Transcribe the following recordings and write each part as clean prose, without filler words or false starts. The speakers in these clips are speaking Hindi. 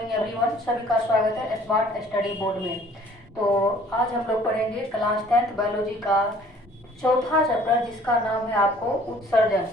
मॉर्निंग एवरीवन, सभी का स्वागत है स्मार्ट स्टडी बोर्ड में। तो आज हम लोग पढ़ेंगे क्लास 10th बायोलॉजी का चौथा चैप्टर, जिसका नाम है आपको उत्सर्जन।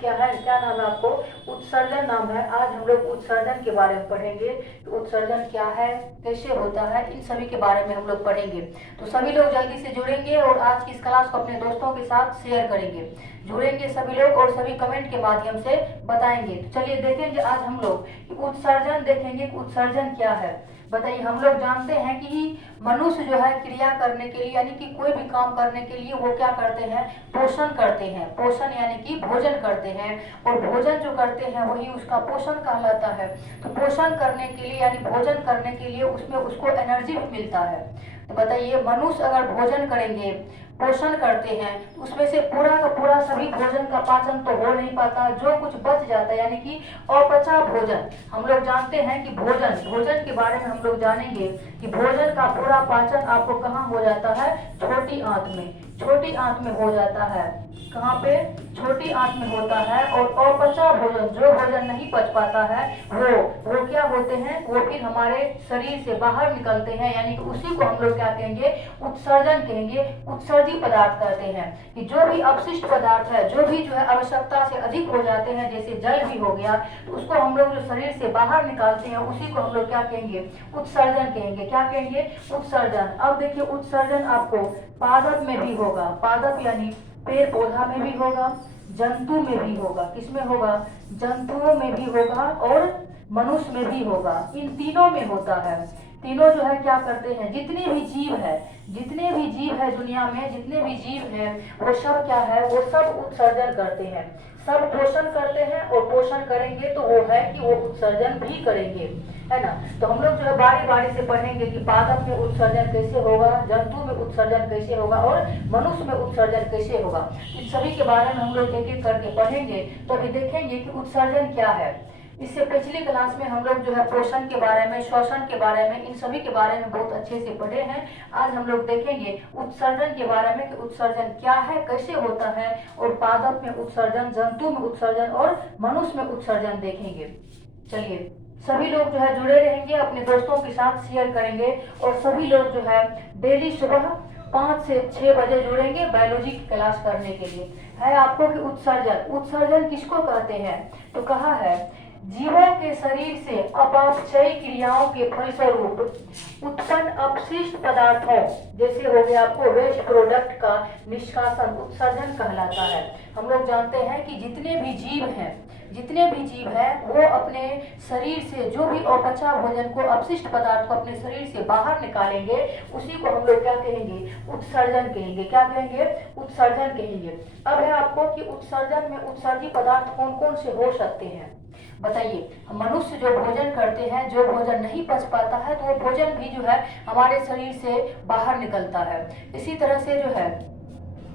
क्या नाम है आपको? उत्सर्जन नाम है। आज हम लोग उत्सर्जन के बारे में पढ़ेंगे कि उत्सर्जन क्या है, कैसे होता है, इन सभी के बारे में हम लोग पढ़ेंगे। तो सभी लोग जल्दी से जुड़ेंगे और आज की इस क्लास को अपने दोस्तों के साथ शेयर करेंगे। जुड़ेंगे सभी लोग और सभी कमेंट के माध्यम से बताएंगे। तो चलिए देखेंगे आज हम लोग उत्सर्जन, देखेंगे कि उत्सर्जन क्या है। बताइए, हम लोग जानते हैं कि मनुष्य जो है क्रिया करने के लिए, यानी कि कोई भी काम करने के लिए वो क्या करते हैं? पोषण करते हैं। पोषण यानी कि भोजन करते हैं, और भोजन जो करते हैं वही उसका पोषण कहलाता है। तो पोषण करने के लिए यानी भोजन करने के लिए उसमें उसको एनर्जी भी मिलता है। तो बताइए, मनुष्य अगर भोजन करेंगे, पोषण करते हैं, तो उसमें से पूरा का पूरा सभी भोजन का पाचन तो हो नहीं पाता। जो कुछ बच जाता है यानी कि अपचा भोजन। हम लोग जानते हैं कि भोजन के बारे में हम लोग जानेंगे कि भोजन का पूरा पाचन आपको कहाँ हो जाता है? छोटी आंत में। छोटी आंत में हो जाता है। कहाँ पे? छोटी आंत में होता है। और अपचा भोजन, जो भोजन नहीं पच पाता है, वो क्या होते हैं? वो फिर हमारे शरीर से बाहर निकलते हैं, यानी कि उसी को हम लोग क्या कहेंगे? उत्सर्जन कहेंगे। उत्सर्जी पदार्थ कहते हैं कि जो भी अपशिष्ट पदार्थ है, जो भी जो है आवश्यकता से अधिक हो जाते हैं, जैसे जल भी हो गया, तो उसको हम लोग जो शरीर से बाहर निकालते हैं, उसी को हम लोग क्या कहेंगे? उत्सर्जन कहेंगे। क्या कहेंगे? उत्सर्जन। अब देखिए, उत्सर्जन आपको पादप में भी होगा। पादप यानी पेड़ पौधा में भी होगा, जंतु में भी होगा। किसमें होगा? जंतुओं में भी होगा और मनुष्य में भी होगा। इन तीनों में होता है। तीनों जो है क्या करते हैं? जितने भी जीव है दुनिया में, जितने भी जीव है, वो सब क्या है? वो सब उत्सर्जन करते हैं। सब पोषण करते हैं, और पोषण करेंगे तो वो है कि वो उत्सर्जन भी करेंगे, है ना। तो हम लोग जो है बारी बारी से पढ़ेंगे कि पादप में उत्सर्जन कैसे होगा, जंतु में उत्सर्जन कैसे होगा, और मनुष्य में उत्सर्जन कैसे होगा। इन सभी के बारे में हम लोग एक एक करके पढ़ेंगे। तो अभी देखेंगे कि उत्सर्जन क्या है। इससे पिछली क्लास में हम लोग जो है पोषण के बारे में, श्वसन के बारे में, इन सभी के बारे में बहुत अच्छे से पढ़े हैं। आज हम लोग देखेंगे उत्सर्जन के बारे में कि उत्सर्जन क्या है, कैसे होता है, और पादप में उत्सर्जन, जंतु में उत्सर्जन और मनुष्य में उत्सर्जन देखेंगे। चलिए, सभी लोग जो है जुड़े रहेंगे, अपने दोस्तों के साथ शेयर करेंगे, और सभी लोग जो है डेली सुबह 5 से 6 बजे जुड़ेंगे बायोलॉजी की क्लास करने के लिए। है आपको कि उत्सर्जन किसको कहते हैं? तो कहा है, जीवों के शरीर से अपापचयी क्रियाओं के फलस्वरूप उत्पन्न अपशिष्ट पदार्थों, जैसे हो गया आपको वेस्ट प्रोडक्ट का निष्कासन, उत्सर्जन कहलाता है। हम लोग जानते हैं कि जितने भी जीव हैं वो अपने शरीर से जो भी अपचा भोजन को, अपशिष्ट पदार्थ को अपने शरीर से बाहर निकालेंगे, उसी को हम लोग क्या कहेंगे? उत्सर्जन कहेंगे। क्या कहेंगे? उत्सर्जन कहेंगे। अब है आपको कि उत्सर्जन में उत्सर्जी पदार्थ कौन कौन से हो सकते हैं। बताइए, मनुष्य जो भोजन करते हैं, जो भोजन नहीं पच पाता है, तो वो भोजन भी जो है हमारे शरीर से बाहर निकलता है। इसी तरह से जो है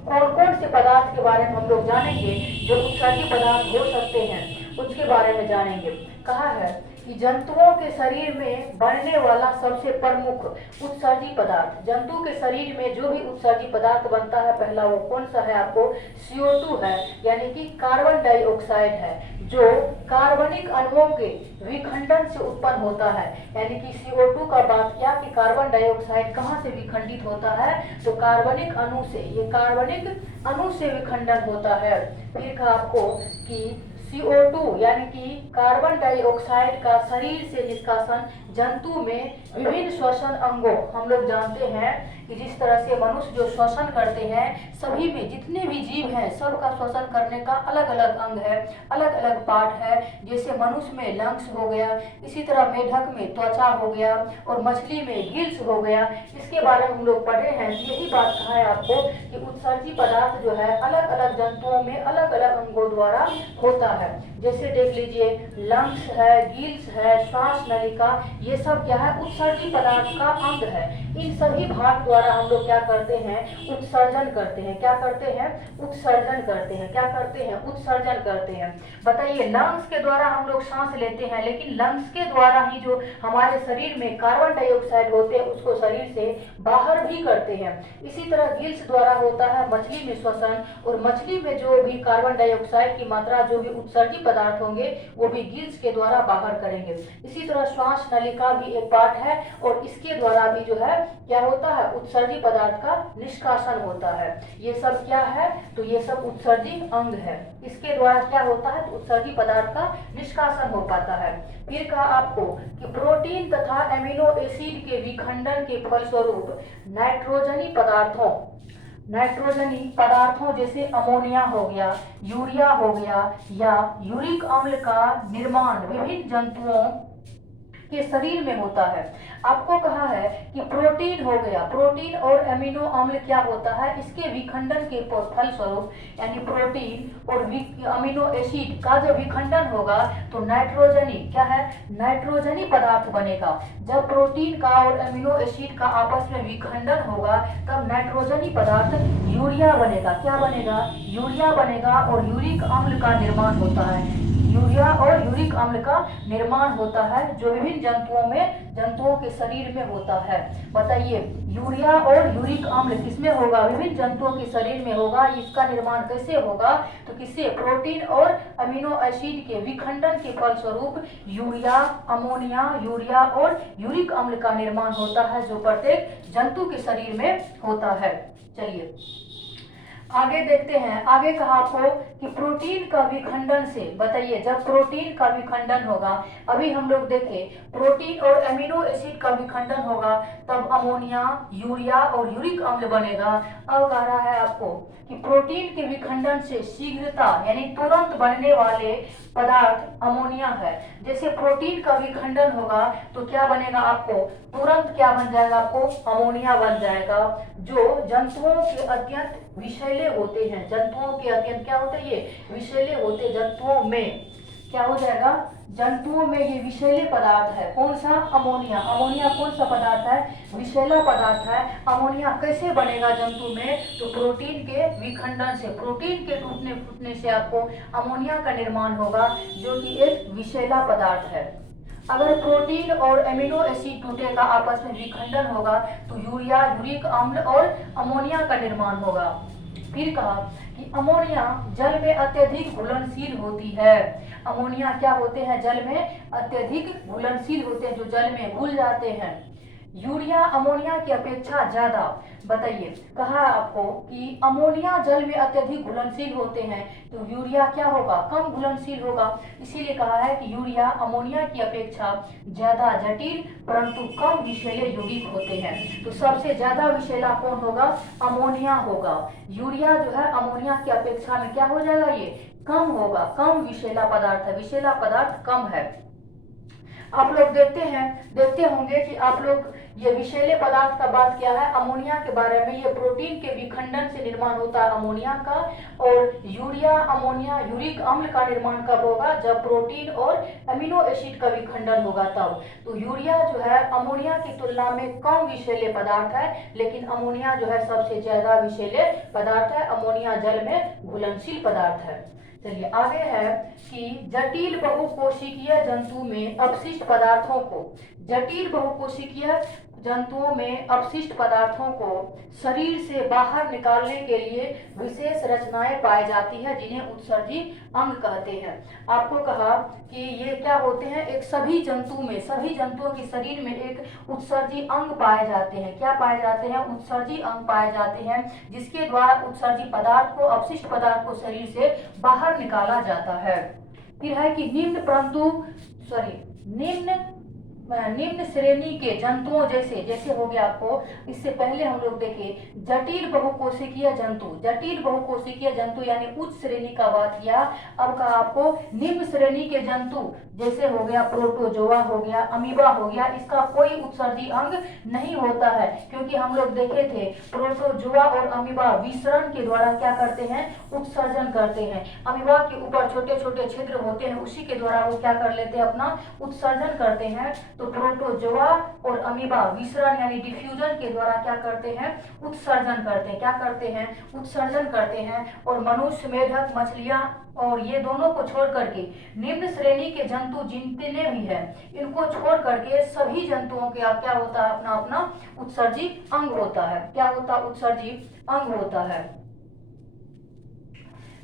कौन कौन से पदार्थ के बारे में हम लोग जानेंगे जो उत्सर्जी पदार्थ हो सकते हैं, उसके बारे में जानेंगे। कहा है कि जंतुओं के शरीर में बनने वाला सबसे प्रमुख उत्सर्जी पदार्थ, जंतु के शरीर में जो भी उत्सर्जी पदार्थ बनता है, पहला वो कौन सा है? आपको CO2 है, यानी कि कार्बन डाइऑक्साइड है, जो कार्बनिक अणुओं के विखंडन से उत्पन्न होता है। यानी कि CO2 का बात किया कि कार्बन डाइऑक्साइड कहाँ से विखंडित होता है? तो कार्बनिक अणु से। ये कार्बनिक अणु से विखंडन होता है। फिर कहा आपको कि CO2 यानी कि कार्बन डाइऑक्साइड का शरीर से निष्कासन जंतु में विभिन्न श्वसन अंगों, हम लोग जानते हैं कि जिस तरह से मनुष्य जो श्वसन करते हैं, सभी में जितने भी जीव हैं सबका श्वसन करने का अलग अलग अंग है, अलग अलग पार्ट है। जैसे मनुष्य में लंग्स हो गया, इसी तरह मेढक में त्वचा हो गया, और मछली में गिल्स हो गया। इसके बारे में हम लोग पढ़े हैं। यही बात कहा है आपको कि उत्सर्जी पदार्थ जो है अलग अलग जंतुओं में अलग अलग अंगों द्वारा होता है। जैसे देख लीजिए, लंग्स है, गिल्स है, श्वास नलिका, ये सब क्या है? उत्सर्जी पदार्थ का अंग है। इन सभी भाग द्वारा हम लोग क्या करते हैं? उत्सर्जन करते हैं। क्या करते हैं? उत्सर्जन करते हैं। क्या करते हैं? उत्सर्जन करते हैं। बताइए, लंग्स के द्वारा हम लोग सांस लेते हैं, लेकिन लंग्स के द्वारा ही जो हमारे शरीर में कार्बन डाइऑक्साइड होते हैं उसको शरीर से बाहर भी करते हैं। इसी तरह गिल्स द्वारा होता है मछली में श्वसन, और मछली में जो भी कार्बन डाइऑक्साइड की मात्रा जो भी उत्सर्जी पदार्थ होंगे वो भी गिल्स के द्वारा बाहर करेंगे। इसी तरह श्वास नलिका भी एक पार्ट है और इसके द्वारा भी जो है क्या होता है, उत्सर्जी पदार्थ का निष्कासन होता है। ये सब क्या है, तो ये सब उत्सर्जी अंग है। इसके द्वारा क्या होता है, तो उत्सर्जी पदार्थ का निष्कासन हो पाता है। फिर कहा आपको कि प्रोटीन तथा एमिनो एसिड के विखंडन के फलस्वरूप नाइट्रोजनी पदार्थों जैसे अमोनिया हो गया, यूरिया हो गया या यूरिक अम्ल का निर्माण विभिन्न जंतुओं के शरीर में होता है। आपको कहा है कि प्रोटीन हो गया, प्रोटीन और एमिनो अम्ल क्या होता है, इसके विखंडन के फलस्वरूप यानी प्रोटीन और अमीनो एसिड का जब विखंडन होगा तो नाइट्रोजनी क्या है, नाइट्रोजनी पदार्थ बनेगा। जब प्रोटीन का और एमिनो एसिड का आपस में विखंडन होगा तब नाइट्रोजनी पदार्थ यूरिया बनेगा। क्या बनेगा, यूरिया बनेगा और यूरिक अम्ल का निर्माण होता है। यूरिया और यूरिक अम्ल का निर्माण होता है जो विभिन्न जंतुओं के शरीर में होता है। बताइए, यूरिया और यूरिक अम्ल किसमें होगा, विभिन्न जंतुओं के शरीर में होगा। इसका निर्माण कैसे होगा, तो किससे, प्रोटीन और अमीनो एसिड के विखंडन के फलस्वरूप यूरिया, अमोनिया, यूरिया और यूरिक अम्ल का निर्माण होता है जो प्रत्येक जंतु के शरीर में होता है। चलिए आगे देखते हैं। आगे कहा आपको कि प्रोटीन का विखंडन से, बताइए जब प्रोटीन का विखंडन होगा, अभी हम लोग देखें प्रोटीन और एमिनो एसिड का विखंडन होगा तब अमोनिया, यूरिया और यूरिक अम्ल बनेगा। अब कह रहा है आपको कि प्रोटीन के विखंडन से शीघ्रता यानी तुरंत बनने वाले पदार्थ अमोनिया है। जैसे प्रोटीन का विखंडन होगा तो क्या बनेगा, आपको तुरंत क्या बन जाएगा, आपको अमोनिया बन जाएगा जो जंतुओं के अत्यंत विषैले होते हैं। जंतुओं के अत्यंत क्या होते हैं, ये विषैले होते, जंतुओं में क्या हो जाएगा, जंतुओं में ये विषैले पदार्थ है। कौन सा, अमोनिया। अमोनिया कौन सा पदार्थ है, विषैला पदार्थ है। अमोनिया कैसे बनेगा जंतु में, तो प्रोटीन के विखंडन से, प्रोटीन के टूटने फूटने से आपको अमोनिया का निर्माण होगा जो कि एक विषैला पदार्थ है। अगर प्रोटीन और एमिनो एसिड टूटेगा, आपस में विखंडन होगा तो यूरिया, यूरिक अम्ल और अमोनिया का निर्माण होगा। फिर कहा कि अमोनिया जल में अत्यधिक घुलनशील होती है। अमोनिया क्या होते हैं, जल में अत्यधिक घुलनशील होते हैं, जो जल में घुल जाते हैं। यूरिया अमोनिया की अपेक्षा ज्यादा, बताइए कहा आपको कि अमोनिया जल में अत्यधिक घुलनशील होते हैं तो यूरिया क्या होगा, कम घुलनशील होगा। इसीलिए कहा है कि यूरिया अमोनिया की अपेक्षा ज्यादा जटिल परंतु कम विषैले यौगिक होते हैं। तो सबसे ज्यादा विषैला कौन होगा, अमोनिया होगा। यूरिया जो है अमोनिया की अपेक्षा में क्या हो जाएगा, ये कम होगा, कम विषैला पदार्थ है, विषैला पदार्थ कम है। आप लोग देखते होंगे कि आप लोग ये विषैले पदार्थ का बात किया है अमोनिया के बारे में। ये प्रोटीन के विखंडन से निर्माण होता है अमोनिया का, और यूरिया, अमोनिया, यूरिक अम्ल का निर्माण कब होगा, जब प्रोटीन और अमीनो एसिड का विखंडन होगा तब। तो यूरिया जो है अमोनिया की तुलना में कम विषैले पदार्थ है, लेकिन अमोनिया जो है सबसे ज्यादा विषैले पदार्थ है। अमोनिया जल में घुलनशील पदार्थ है। चलिए आगे है कि जटिल बहुकोशिकीय जंतु में अपशिष्ट पदार्थों को, जटिल बहुकोशिकीय जंतुओं में अपशिष्ट पदार्थों को शरीर से बाहर निकालने के लिए विशेष रचनाएं पाई जाती है जिन्हें उत्सर्जी अंग कहते हैं। आपको कहा कि ये क्या होते हैं, एक सभी जंतुओं के शरीर में एक उत्सर्जी अंग पाए जाते हैं। क्या पाए जाते हैं, उत्सर्जी अंग पाए जाते हैं जिसके द्वारा उत्सर्जी पदार्थ को, अपशिष्ट पदार्थ को शरीर से बाहर निकाला जाता है। फिर है कि निम्न श्रेणी के जंतुओं जैसे हो गया आपको, इससे पहले हम लोग देखें जटिल बहुकोशिकीय जंतु यानी उच्च श्रेणी का बात किया। अब कहा आपको निम्न श्रेणी के जंतु जैसे हो गया प्रोटोजोआ हो गया, अमीबा हो गया, इसका कोई उत्सर्जी अंग नहीं होता है क्योंकि हम लोग देखे थे प्रोटोजोआ और अमीबा विसरण के द्वारा क्या करते हैं, उत्सर्जन करते हैं। अमीबा के ऊपर छोटे छोटे छिद्र होते हैं, उसी के द्वारा वो क्या कर लेते हैं, अपना उत्सर्जन करते हैं। तो प्रोटोजोआ और अमीबा विसरण यानी डिफ्यूजन के द्वारा क्या करते हैं, उत्सर्जन करते हैं। क्या करते हैं, उत्सर्जन करते हैं। और मनुष्य, मेढक, मछलियां और ये दोनों को छोड़ करके निम्न श्रेणी के जंतु जितने भी हैं, इनको छोड़ करके सभी जंतुओं के क्या होता है, अपना अपना उत्सर्जी अंग होता है। क्या होता है, उत्सर्जी अंग होता है।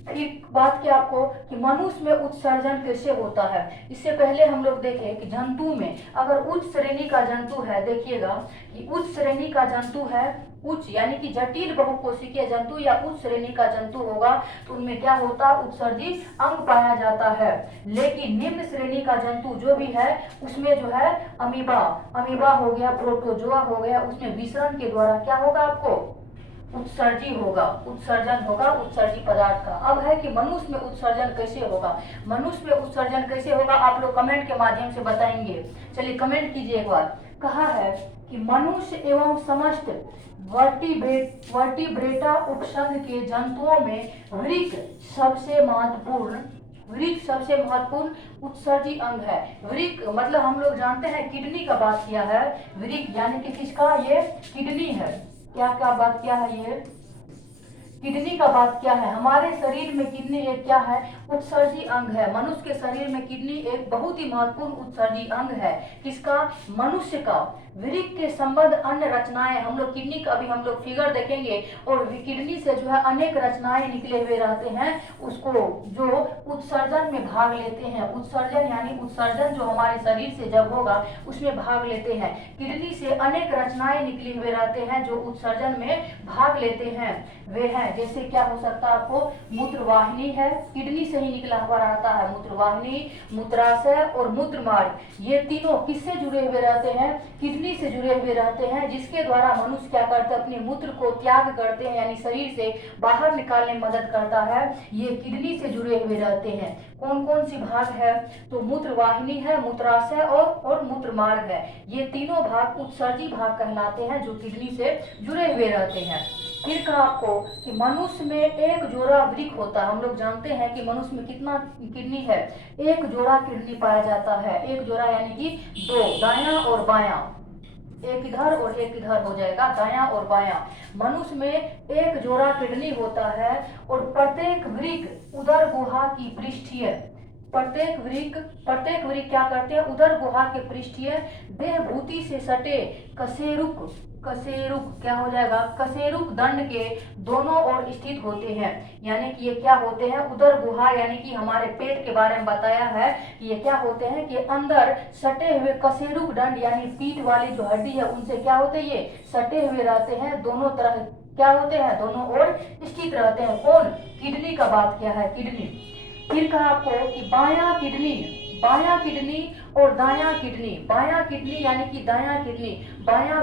फिर बात किया आपको कि मनुष्य में उत्सर्जन कैसे होता है। इससे पहले हम लोग देखें कि जंतु में अगर उच्च श्रेणी का जंतु है, देखिएगा कि उच्च श्रेणी का जंतु है, उच्च यानी कि जटिल बहुकोशिकीय जंतु या उच्च श्रेणी का जंतु होगा तो उनमें क्या होता है, उत्सर्जित अंग पाया जाता है। लेकिन निम्न श्रेणी का जंतु जो भी है उसमें जो है अमीबा अमीबा हो गया, प्रोटोजोआ हो गया, उसमें विसरण के द्वारा क्या होगा, आपको उत्सर्जी होगा, उत्सर्जन होगा उत्सर्जी पदार्थ का। अब है कि मनुष्य में उत्सर्जन कैसे होगा। मनुष्य में उत्सर्जन कैसे होगा आप लोग कमेंट के माध्यम से बताएंगे। चलिए कमेंट कीजिए एक बार। कहा है कि मनुष्य एवं समस्त वर्टिब्रेटा उपसंघ के जंतुओं में वृक्क सबसे महत्वपूर्ण उत्सर्जी अंग है। वृक्क मतलब हम लोग जानते हैं किडनी का बात किया है। वृक्क यानी कि किसका, ये किडनी है। क्या क्या बात किया है, ये किडनी का बात क्या है। हमारे शरीर में किडनी एक क्या है, उत्सर्जी अंग है। मनुष्य के शरीर में किडनी एक बहुत ही महत्वपूर्ण उत्सर्जी अंग है। किसका, मनुष्य का। वृक्क के संबद्ध अन्य रचनाएं, हम लोग किडनी का अभी हम लोग फिगर देखेंगे, और किडनी से जो है अनेक रचनाएं निकले हुए रहते हैं, उसको जो उत्सर्जन में भाग लेते हैं। उत्सर्जन यानी उत्सर्जन जो हमारे शरीर से जब होगा उसमें भाग लेते हैं। किडनी से अनेक रचनाएं निकले हुए रहते हैं जो उत्सर्जन में भाग लेते हैं। वे हैं, जैसे क्या हो सकता है आपको, मूत्रवाहिनी है, किडनी से ही निकला हुआ रहता है। मूत्रवाहिनी, मूत्राशय और मूत्रमार्ग, ये तीनों किससे जुड़े हुए रहते हैं, किडनी से जुड़े हुए रहते हैं, जिसके द्वारा मनुष्य क्या करते हैं, अपने मूत्र को त्याग करते हैं, यानी शरीर से बाहर निकालने में मदद करता है। ये किडनी से जुड़े हुए रहते हैं। कौन कौन सी भाग है, तो मूत्रवाहिनी है, मूत्राशय और मूत्रमार्ग है। ये तीनों भाग उत्सर्जी भाग कहलाते हैं जो किडनी से जुड़े हुए रहते हैं। फिर कहा आपको कि मनुष्य में एक जोड़ा वृक्क होता है। हम लोग जानते हैं कि मनुष्य में कितना किडनी है, एक जोड़ा किडनी पाया जाता है। एक जोड़ा यानी कि दो, दायां और बायां, एक इधर और एक इधर हो जाएगा, दायां और बायां। मनुष्य में एक जोड़ा किडनी होता है और प्रत्येक वृक्क उदर गुहा की पृष्ठीय, प्रत्येक वृक्क क्या करते हैं, उदर गुहा के पृष्ठीय देहभूति से सटे कशेरुक क्या हो जाएगा, कशेरुक दंड के दोनों ओर स्थित होते हैं। यानी कि ये क्या होते हैं, उदर गुहा, यानी कि हमारे पेट के बारे में बताया है कि ये क्या होते हैं कि अंदर सटे हुए कशेरुक दंड यानी पीठ वाली जो हड्डी है उनसे क्या होते हैं, ये सटे हुए रहते हैं, दोनों तरह क्या होते हैं, दोनों ओर स्थित रहते हैं। कौन, किडनी का बात किया है, किडनी। फिर कहा आपको कि बायां किडनी और दायां किडनी। बायां किडनी यानी कि दायां किडनी, दायां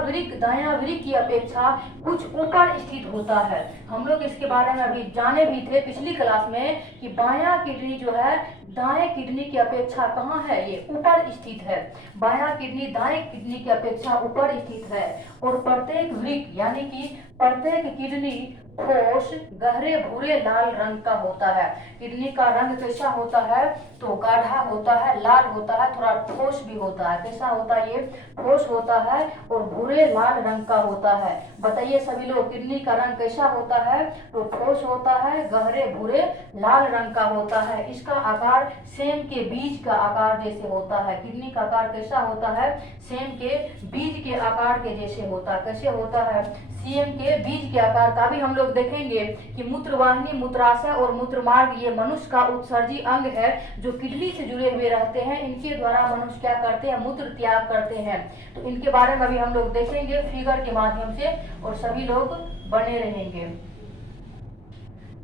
वृक्क की अपेक्षा कुछ ऊपर स्थित होता है। हम लोग इसके बारे में अभी जाने भी थे पिछली क्लास में कि बायां किडनी जो है दाएं किडनी की अपेक्षा कहाँ है, ये ऊपर स्थित है। बायां किडनी दाएं किडनी की अपेक्षा ऊपर स्थित है। और प्रत्येक वृक्क यानी कि प्रत्येक किडनी ठोस गहरे भूरे लाल रंग का होता है। किडनी का रंग कैसा होता है, तो गाढ़ा होता है, लाल होता है, थोड़ा ठोस भी होता है। कैसा होता है, ये ठोस होता है और भूरे लाल रंग का होता है। बताइए सभी लोग, किडनी का रंग कैसा होता है, तो ठोस होता है, गहरे भूरे लाल रंग का होता है। इसका आकार सेम के बीज का आकार जैसे होता है। किडनी का आकार कैसा होता है, सेम के बीज के आकार के जैसे होता है। कैसे होता है, सीएम के बीज के आकार का। भी हम लोग देखेंगे कि मूत्रवाहिनी, मूत्राशय और मूत्रमार्ग ये मनुष्य का उत्सर्जी अंग है जो किडनी से जुड़े हुए रहते हैं। इनके द्वारा मनुष्य क्या करते हैं, मूत्र त्याग करते हैं। तो इनके बारे में अभी हम लोग देखेंगे फिगर के माध्यम से, और सभी लोग बने रहेंगे।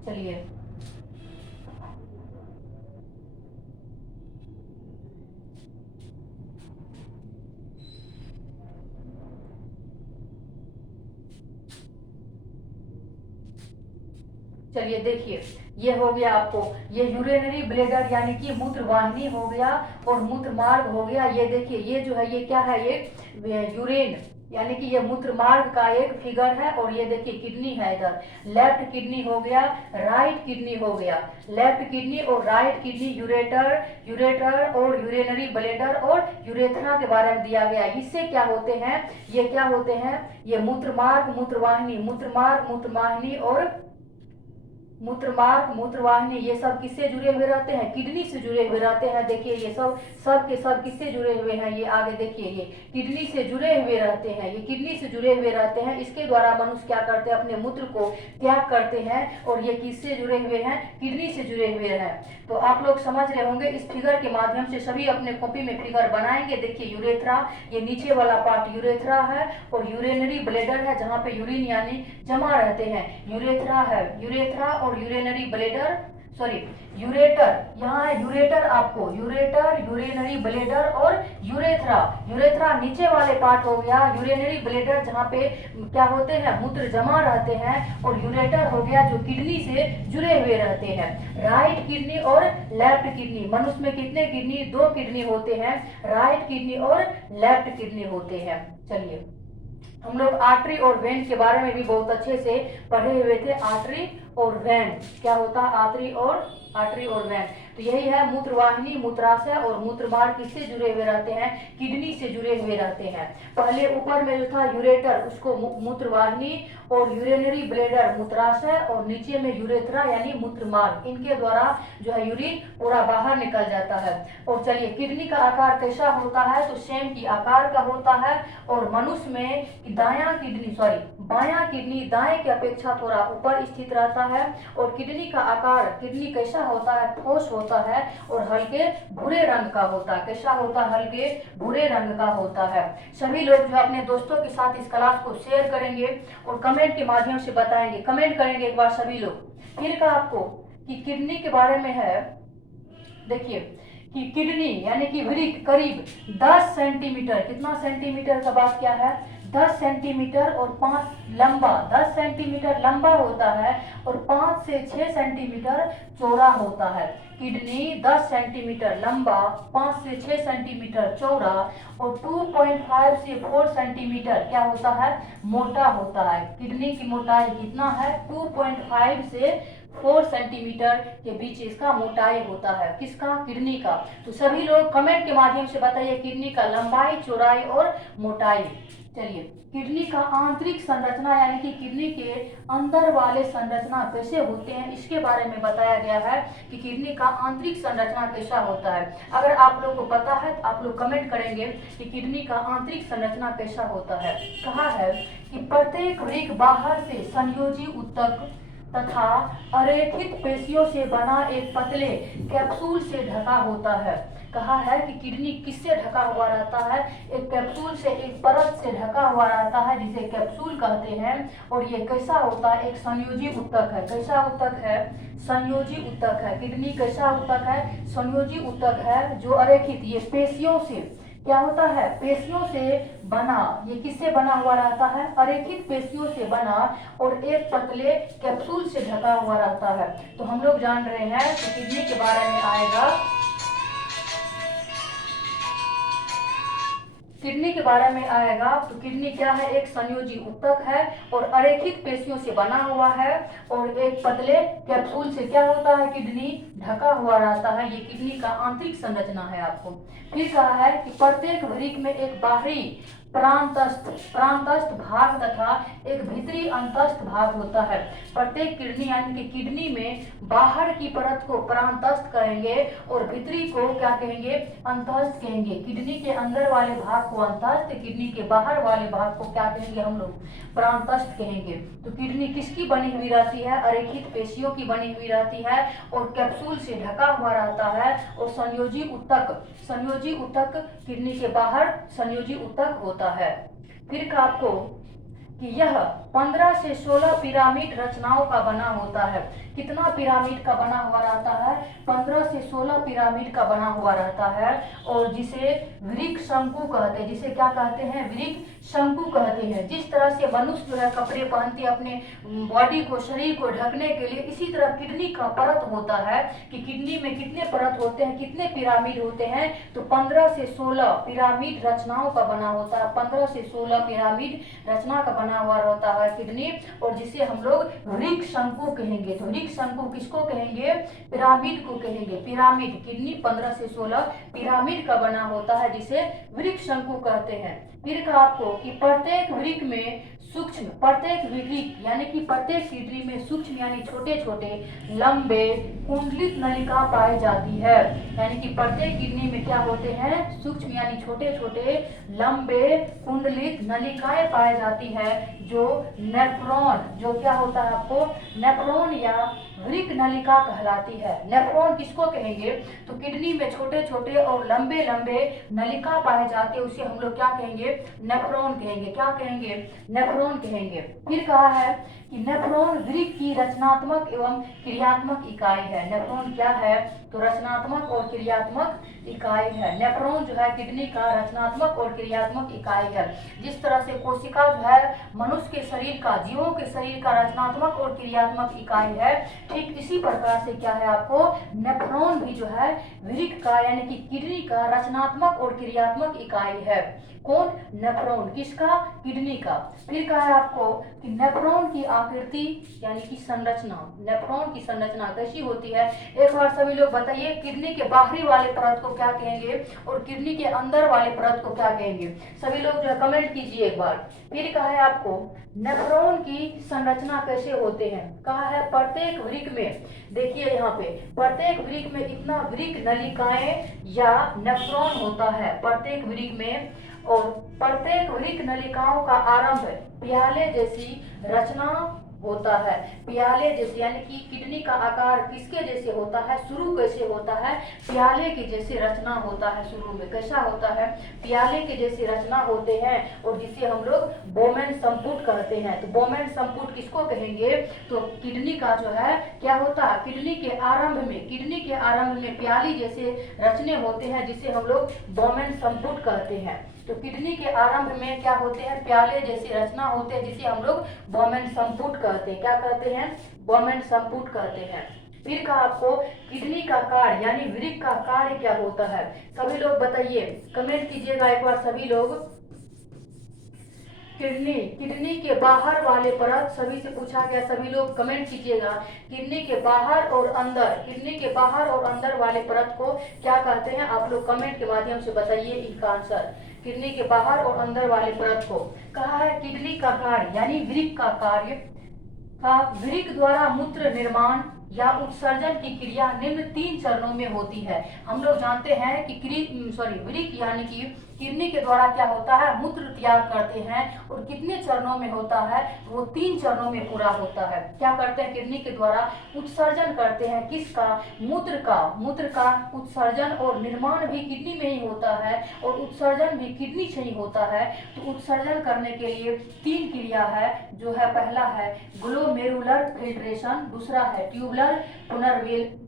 चलिए चलिए देखिए, ये हो गया आपको, ये यूरिनरी ब्लैडर यानी कि मूत्रवाहिनी हो गया और मूत्रमार्ग हो गया। ये देखिए, ये जो है ये क्या है, ये यूरेन यानी कि ये मूत्रमार्ग का एक फिगर है। और ये देखिए किडनी है इधर, लेफ्ट किडनी हो गया, राइट किडनी हो गया। लेफ्ट किडनी और राइट किडनी, यूरेटर और यूरिनरी ब्लैडर और यूरेथ्रा के बारे में दिया गया। इससे क्या होते हैं, ये क्या होते हैं, ये मूत्रमार्ग, मूत्रवाहिनी, मूत्रमार्ग, मूत्रवाहिनी और मूत्रमार्ग, मूत्रवाहिनी, ये सब किससे जुड़े हुए रहते हैं? किडनी से जुड़े हुए रहते हैं। देखिए ये सब के सब किससे जुड़े हुए हैं? ये आगे देखिए, ये किडनी से जुड़े हुए रहते हैं, ये किडनी से जुड़े हुए रहते हैं। इसके द्वारा मनुष्य क्या करते हैं? अपने मूत्र को त्याग करते हैं। और ये किससे जुड़े हुए हैं? किडनी से जुड़े हुए हैं। तो आप लोग समझ रहे होंगे। इस फिगर के माध्यम से सभी अपने कॉपी में फिगर बनाएंगे। देखिए यूरेथ्रा, ये नीचे वाला पार्ट यूरेथ्रा है और यूरिनरी ब्लेडर है जहाँ पे यूरिन यानी जमा रहते हैं। यूरेथ्रा है, यूरेथ्रा और यूरिनरी ब्लेडर, सॉरी यूरेटर, यहाँ है यूरेटर, आपको यूरेटर, यूरिनरी ब्लेडर और यूरेथ्रा। यूरेथ्रा नीचे वाले पार्ट हो गया, यूरिनरी ब्लेडर जहाँ पे क्या होते हैं? मूत्र जमा रहते हैं, और यूरेटर हो गया जो किडनी से जुड़े हुए रहते हैं। राइट किडनी और लेफ्ट किडनी, मनुष्य में कितने किडनी? 2 किडनी होते हैं, राइट किडनी और लेफ्ट किडनी होते हैं। चलिए हम लोग आर्टरी और वेन के बारे में भी बहुत अच्छे से पढ़े हुए थे। आर्टरी और वेन क्या होता है? आर्टरी और वेन, तो यही है मूत्रवाहिनी, मूत्राशय और मूत्रमार्ग किससे जुड़े हुए रहते हैं? किडनी से जुड़े हुए रहते हैं। पहले ऊपर में जो था यूरेटर, उसको मूत्रवाहिनी, और यूरिनरी ब्लेडर मूत्राशय, और नीचे में यूरेथ्रा यानी मूत्रमार्ग, इनके द्वारा जो है यूरिन पूरा बाहर निकल जाता है। और चलिए किडनी का आकार कैसा होता है? तो सेम की आकार का होता है। और मनुष्य में बायां किडनी दाएं की अपेक्षा थोड़ा ऊपर स्थित रहता है। और किडनी का आकार, किडनी कैसा होता है? ठोस होता है और हल्के भूरे रंग का होता है। कैसा होता है? हल्के भूरे रंग का होता है। सभी लोग जो अपने दोस्तों के साथ इस क्लास को शेयर करेंगे और कमेंट के माध्यम से बताएंगे। कमेंट करेंगे एक बार सभी लोग। फिर का आपको कि किडनी के बारे में है, देखिए कि किडनी यानी कि वृक्क करीब 10 सेंटीमीटर, कितना सेंटीमीटर का बात क्या है? 10 सेंटीमीटर और 5 लंबा, 10 सेंटीमीटर लंबा होता है और 5 से 6 सेंटीमीटर चौड़ा होता है। किडनी 10 सेंटीमीटर लंबा, 5 से 6 सेंटीमीटर चौड़ा और 2.5 से 4 सेंटीमीटर क्या होता है? मोटा होता है। किडनी की मोटाई कितना है? 2.5 से 4 सेंटीमीटर के बीच इसका मोटाई होता है। किसका? किडनी का। तो सभी लोग कमेंट के माध्यम से बताइए किडनी का लंबाई, चौड़ाई और मोटाई। चलिए किडनी का आंतरिक संरचना यानी कि किडनी के अंदर वाले संरचना कैसे होते हैं इसके बारे में बताया गया है कि किडनी का आंतरिक संरचना कैसा होता है। अगर आप लोग को पता है तो आप लोग कमेंट करेंगे कि किडनी का आंतरिक संरचना कैसा होता है। कहा है कि प्रत्येक वृक्क बाहर से संयोजी ऊतक तथा अरेखित पेशियों से बना एक पतले कैप्सूल से ढका होता है। कहा है कि किडनी किससे ढका हुआ रहता है? एक कैप्सूल से, एक परत से ढका हुआ रहता है जिसे कैप्सूल कहते हैं। और ये कैसा होता है? एक संयोजी ऊतक है। कैसा ऊतक है? संयोजी ऊतक है। किडनी कैसा ऊतक है? संयोजी ऊतक है जो अरेखित, ये पेशियों से क्या होता है? पेशियों से बना, ये किससे बना हुआ रहता है? अरेखित पेशियों से बना और एक पतले कैप्सूल से ढका हुआ रहता है। तो हम लोग जान रहे हैं कि किडनी के बारे में आएगा, किडनी के बारे में आएगा तो किडनी क्या है? एक संयोजी ऊतक है और अरेखित पेशियों से बना हुआ है और एक पतले कैप्सूल से क्या होता है? किडनी ढका हुआ रहता है। ये किडनी का आंतरिक संरचना है। आपको फिर कहा है कि प्रत्येक वृक्क में एक बाहरी प्रांतस्थ भाग तथा एक भीतरी अंतस्थ भाग होता है। प्रत्येक किडनी यानी कि किडनी में बाहर की परत को प्रांतस्थ कहेंगे और भीतरी को क्या कहेंगे? अंतस्थ कहेंगे। किडनी के अंदर वाले भाग को अंतस्थ, किडनी के बाहर वाले भाग को क्या कहेंगे हम लोग? प्रांतस्थ कहेंगे। तो किडनी किसकी बनी हुई रहती है? अरेखित पेशियों की बनी हुई रहती है और कैप्सूल से ढका हुआ रहता है। और संयोजी ऊतक किडनी के बाहर संयोजी ऊतक होता है। फिर का आपको कि यह 15 से 16 पिरामिड रचनाओं का बना होता है। कितना पिरामिड का बना हुआ रहता है? 15 से 16 पिरामिड का बना हुआ रहता है। और जिसे वृक्क शंकु कहते हैं। जिसे क्या कहते हैं? वृक्क शंकु कहते हैं। जिस तरह से मनुष्य जो है कपड़े पहनते हैं अपने बॉडी को, शरीर को ढकने के लिए, इसी तरह किडनी का परत होता है कि किडनी में कितने परत होते हैं, कितने पिरामिड होते हैं? तो 15 से 16 पिरामिड रचनाओं का बना होता है। 15 से 16 पिरामिड रचना का बना हुआ रहता है किडनी, और जिसे हम लोग वृक्क शंकु कहेंगे। तो वृक्क शंकु किसको कहेंगे? पिरामिड को कहेंगे। पिरामिड, किडनी 15 से 16 पिरामिड का बना होता है जिसे वृक्क शंकु कहते हैं। फिर का आपको कि प्रत्येक वृक्क में सूक्ष्म, प्रत्येक वृक्क यानी कि प्रत्येक किडनी में सूक्ष्म यानी छोटे छोटे लंबे कुंडलित नलिका पाई जाती है। यानी कि प्रत्येक किडनी में क्या होते हैं, सूक्ष्म यानी छोटे छोटे लंबे कुंडलित नलिकाएं पाई जाती है, जो नेफ्रॉन, जो क्या होता है आपको, नेफ्रॉन या वृक्क नलिका कहलाती है। नेफ्रॉन किसको कहेंगे, तो किडनी में छोटे छोटे और लंबे लंबे नलिका पाए जाते हैं, उसे हम लोग क्या कहेंगे, नेफ्रॉन कहेंगे। क्या कहेंगे, नेफ्रॉन कहेंगे। फिर कहा है कि नेफ्रॉन वृक्क की रचनात्मक एवं क्रियात्मक इकाई है। नेफ्रॉन क्या है, तो रचनात्मक और क्रियात्मक इकाई है। नेफ्रॉन जो है किडनी का रचनात्मक और क्रियात्मक इकाई है। जिस तरह से कोशिका जो है मनुष्य के शरीर का, जीवों के शरीर का रचनात्मक और क्रियात्मक इकाई है, ठीक इसी प्रकार से क्या है आपको, नेफ्रॉन भी जो है वृक्क का यानी कि किडनी का रचनात्मक और क्रियात्मक इकाई है। कौन, नेफ्रॉन, किसका, किडनी का। फिर कहा है आपको कि नेफ्रॉन की आकृति यानी कि संरचना, नेफ्रॉन की संरचना कैसी होती है, एक बार सभी लोग बताइए, किडनी के बाहरी वाले परत को क्या कहेंगे और किडनी के अंदर वाले परत को क्या कहेंगे, सभी लोग जो है कमेंट कीजिए एक बार। फिर कहा है आपको नेफ्रॉन की संरचना कैसे होते हैं, कहा है प्रत्येक वृक्क में, देखिए यहाँ पे प्रत्येक वृक्क में इतना वृक्क नलिकाएं या नेफ्रॉन होता है प्रत्येक वृक्क में, और प्रत्येक वृक्क नलिकाओं का आरंभ प्याले जैसी रचना होता है। प्याले जैसे यानी कि किडनी का आकार किसके जैसे होता है, शुरू कैसे होता है, प्याले के जैसे रचना होता है। शुरू में कैसा होता है, प्याले के जैसे रचना होते हैं, और जिसे हम लोग बोमेन संपुट कहते हैं। तो बोमेन संपुट किसको कहेंगे, तो किडनी का जो है क्या होता है, किडनी के आरंभ में प्याली जैसे रचने होते हैं, जिसे हम लोग बोमेन संपुट कहते हैं। तो किडनी के आरंभ में क्या होते हैं, प्याले जैसी रचना होते हैं, जिसे हम लोग बोमेन संपुट कहते हैं। क्या कहते हैं, बोमेन संपुट कहते हैं। फिर कहा आपको किडनी का कार्य यानी वृक्क का कार्य क्या होता है, सभी लोग बताइए, कमेंट कीजिएगा एक बार सभी लोग। किडनी के बाहर वाले परत, सभी से पूछा गया, सभी लोग कमेंट कीजिएगा। किडनी के बाहर और अंदर वाले परत को क्या कहते हैं, आप लोग कमेंट के माध्यम से बताइए इसका आंसर। किडनी के बाहर और अंदर वाले परत को कहा है किडनी का कार्य यानी वृक्क का कार्य का वृक्क द्वारा मूत्र निर्माण या उत्सर्जन की क्रिया निम्न 3 चरणों में होती है। हम लोग जानते हैं कि वृक्क यानी कि किडनी के द्वारा क्या होता है, मूत्र त्याग करते हैं, और कितने चरणों में होता है, वो 3 चरणों में पूरा होता है। क्या करते हैं, किडनी के द्वारा उत्सर्जन करते हैं, किसका, मूत्र का उत्सर्जन, और निर्माण भी किडनी में ही होता है, और उत्सर्जन भी किडनी से ही होता है। तो उत्सर्जन करने के लिए 3 क्रिया है, जो है पहला है ग्लोमेरुलर फिल्ट्रेशन, दूसरा है ट्यूबुलर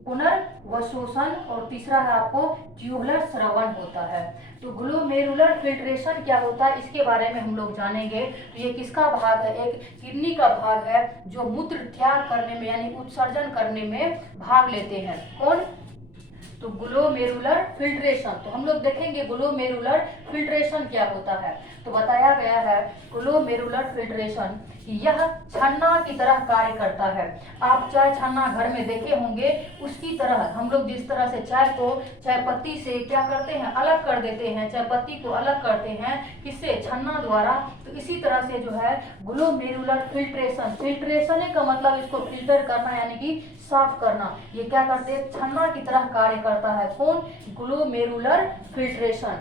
पुनर्वशोषण, और तीसरा है आपको ट्यूबुलर स्रवण होता है। तो ग्लोमेरुलर फिल्ट्रेशन क्या होता है, इसके बारे में हम लोग जानेंगे। तो ये किसका भाग है, एक किडनी का भाग है, जो मूत्र त्याग करने में यानी उत्सर्जन करने में भाग लेते हैं। कौन, तो ग्लोमेरुलर फिल्ट्रेशन। तो हम लोग देखेंगे ग्लोमेरुलर फिल्ट्रेशन क्या होता है। तो बताया गया है ग्लोमेरुलर फिल्ट्रेशन कि यह छन्ना की तरह कार्य करता है। आप चाय छन्ना घर में देखे होंगे, उसकी तरह हम लोग जिस तरह से चाय को चाय पत्ती से क्या करते हैं, अलग कर देते हैं, चाय पत्ती को अलग करते हैं, किससे, छन्ना द्वारा। तो इसी तरह से जो है ग्लोमेरुलर फिल्ट्रेशन, फिल्ट्रेशन का मतलब इसको फिल्टर करना यानी कि साफ करना, ये क्या करते हैं, छन्ना की तरह कार्य करता है। कौन, ग्लोमेरुलर फिल्ट्रेशन।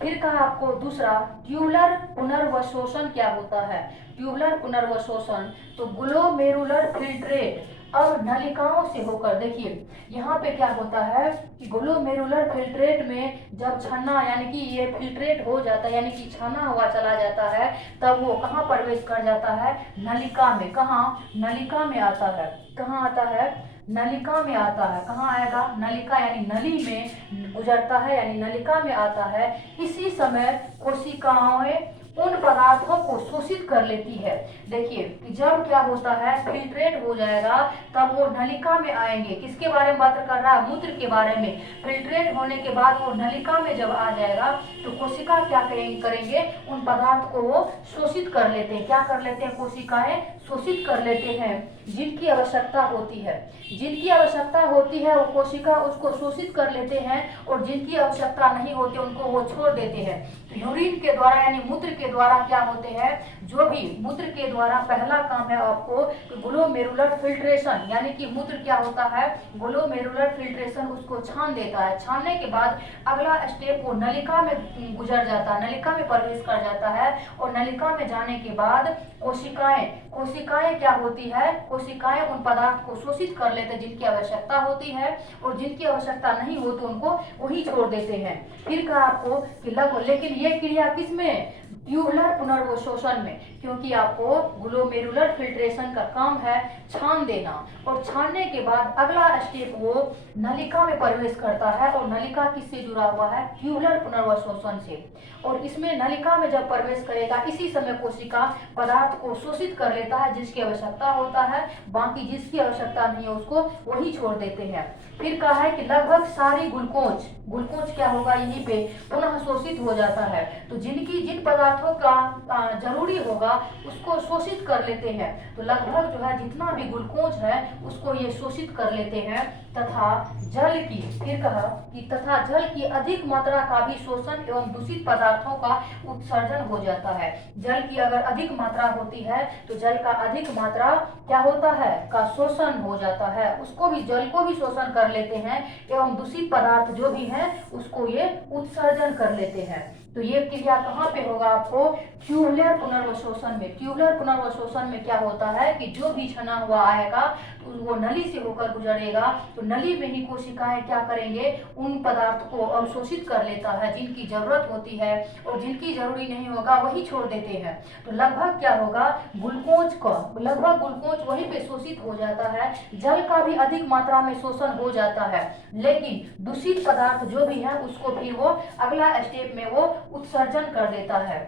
फिर कहा आपको दूसरा ट्यूबुलर पुनर्वशोषण क्या होता है। ट्यूबुलर पुनर्वशोषण, तो ग्लोमेरुलर फिल्ट्रेट अब नलिकाओं से होकर, देखिए यहाँ पे क्या होता है कि ग्लोमेरुलर फिल्ट्रेट में जब छन्ना यानी कि ये फिल्ट्रेट हो जाता है, यानी कि छना हुआ चला जाता है, तब वो कहाँ प्रवेश कर जाता है, नलिका में। कहाँ, नलिका में आता है। कहाँ आता है, नलिका में आता है। कहाँ आएगा, नलिका यानी नली में गुजरता है, यानी नलिका में आता है। इसी समय कोशिकाएं उन पदार्थों को शोषित कर लेती है। देखिए कि जब क्या होता है, फिल्ट्रेट हो जाएगा, तब वो नलिका में आएंगे। किसके बारे में बात कर रहा है, मूत्र के बारे में। फिल्ट्रेट होने के बाद वो नलिका में जब आ जाएगा, तो कोशिका क्या करेंगे, उन पदार्थ को वो शोषित कर लेते हैं। क्या कर लेते हैं, कोशिकाएं शोषित कर लेते हैं, जिनकी आवश्यकता होती है। जिनकी आवश्यकता होती है वो कोशिका उसको शोषित कर लेते हैं, और जिनकी आवश्यकता नहीं होती उनको वो छोड़ देते हैं। तो यूरिन के द्वारा यानी मूत्र के के द्वारा क्या होते हैं, जो भी मूत्र के द्वारा पहला काम है आपको ग्लोमेरुलर फिल्ट्रेशन, यानी कि मूत्र क्या होता है, ग्लोमेरुलर फिल्ट्रेशन उसको छान देता है। छानने के बाद अगला स्टेप वो नलिका में गुजर जाता है, नलिका में प्रवेश कर जाता है और नलिका में जाने के बाद कोशिकाएं क्या होती है, कोशिकाएं उन पदार्थ को शोषित कर लेते हैं जिनकी आवश्यकता होती है, और जिनकी आवश्यकता नहीं हो तो उनको वही छोड़ देते हैं। फिर कहा आपको कि लेकिन ये क्रिया किसमें, ट्यूबुलर पुनर्वशोषण में, क्योंकि आपको ग्लोमेरुलर फिल्ट्रेशन का काम है छान देना, और छानने के बाद अगला स्टेप वो नलिका में प्रवेश करता है, और नलिका किससे जुड़ा हुआ है, ट्यूबुलर पुनर्वशोषण से। और इसमें नलिका में जब प्रवेश करेगा इसी समय कोशिका पदार्थ को शोषित कर लेता है जिसकी आवश्यकता होता है, बाकी जिसकी आवश्यकता नहीं है उसको वही छोड़ देते हैं। फिर कहा है कि लगभग सारी ग्लूकोज क्या होगा, यहीं पे पुनः शोषित हो जाता है। तो जिन पदार्थों का जरूरी होगा उसको शोषित कर लेते हैं, तो लगभग जो है जितना भी ग्लूकोज है उसको ये शोषित कर लेते हैं, तथा जल की, फिर कहा कि तथा जल की अधिक मात्रा का भी शोषण एवं दूषित पदार्थों का उत्सर्जन हो जाता है। जल की अगर अधिक मात्रा होती है तो जल का अधिक मात्रा क्या होता है, का शोषण हो जाता है, उसको भी, जल को भी शोषण कर लेते हैं एवं दूषित पदार्थ जो भी है उसको ये उत्सर्जन कर लेते हैं। तो ये क्रिया कहाँ पे होगा आपको, ट्यूबुलर पुनर्वशोषण में। ट्यूबुलर पुनर्वशोषण में क्या होता है कि जो भी छना हुआ आएगा तो वो नली से होकर गुजरेगा, तो नली में ही कोशिकाएं क्या करेंगे, उन पदार्थ को अवशोषित कर लेता है जिनकी जरूरत होती है, और जिनकी जरूरी नहीं होगा वही छोड़ देते हैं। तो लगभग क्या होगा, लगभग ग्लूकोज वहीं पे शोषित हो जाता है, जल का भी अधिक मात्रा में शोषण हो जाता है, लेकिन दूषित पदार्थ जो भी है उसको फिर वो अगला स्टेप में वो उत्सर्जन कर देता है।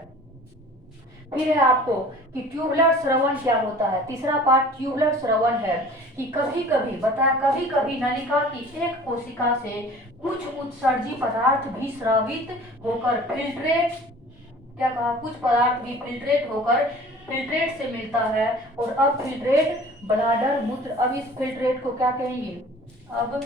फिर है आपको कि ट्यूबुलर स्रवण क्या होता है, तीसरा पार्ट ट्यूबुलर स्रवण है, कि कभी कभी नलिका की एक कोशिका से कुछ उत्सर्जी पदार्थ भी स्रावित होकर कुछ पदार्थ भी फिल्ट्रेट से मिलता है, और अब फिल्ट्रेट ब्लैडर मूत्र, अब इस फिल्ट्रेट को क्या कहेंगे, अब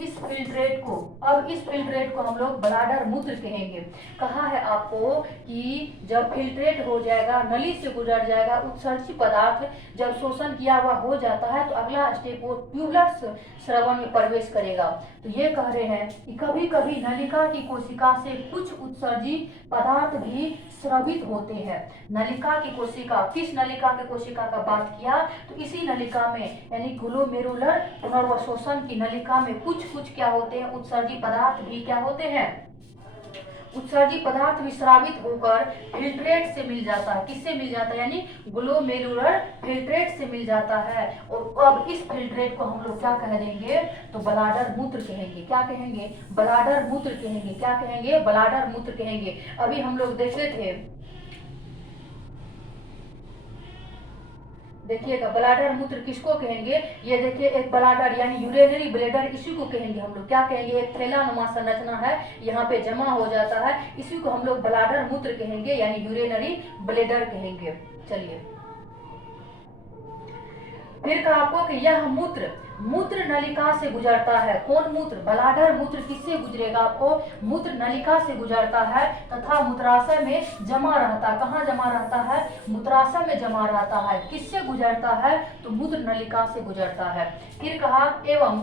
इस फिल्ट्रेट को हम लोग ब्लैडर मूत्र कहेंगे। कहा है आपको कि जब फिल्ट्रेट हो जाएगा, नली से गुजर जाएगा, उत्सर्जित पदार्थ जब शोषण किया हुआ हो जाता है तो अगला स्टेप वो ट्यूबुलर स्रवण में प्रवेश करेगा। तो ये कह रहे हैं कि कभी कभी नलिका की कोशिका से कुछ उत्सर्जित पदार्थ भी स्रवित होते हैं। नलिका की कोशिका, किस नलिका की कोशिका का बात किया, तो इसी नलिका में यानी ग्लोमेरुलर पुनर्वशोषण की नलिका में कुछ क्या होते हैं, उत्सर्जित पदार्थ भी क्या होते हैं, उत्सर्जित पदार्थ भी स्रावित होकर फिल्ट्रेट से मिल जाता है। किससे मिल जाता है, यानी ग्लोमेरुलर फिल्ट्रेट से मिल जाता है, और अब इस फिल्ट्रेट को हम लोग क्या कह देंगे, तो ब्लैडर मूत्र कहेंगे। क्या कहेंगे, ब्लैडर मूत्र कहेंगे। क्या कहेंगे, ब्लैडर मूत्र कहेंगे। अभी हम लोग देखे थे, देखिएगा ब्लैडर मूत्र किसको कहेंगे, ये देखिए एक ब्लैडर यानी यूरिनरी ब्लैडर, इसी को कहेंगे हम लोग। क्या कहेंगे, एक थैलानुमा संरचना है, यहाँ पे जमा हो जाता है, इसी को हम लोग ब्लैडर मूत्र कहेंगे यानी यूरिनरी ब्लैडर कहेंगे। चलिए फिर कहा आपको कि यह मूत्र नलिका से गुजरता है। कौन मूत्र, ब्लैडर मूत्र किससे गुजरेगा, आपको मूत्र नलिका से गुजरता है तथा मूत्राशय में जमा रहता है। कहाँ जमा रहता है, मूत्राशय में जमा रहता है। किससे गुजरता है, तो मूत्र नलिका से गुजरता है। फिर कहा एवं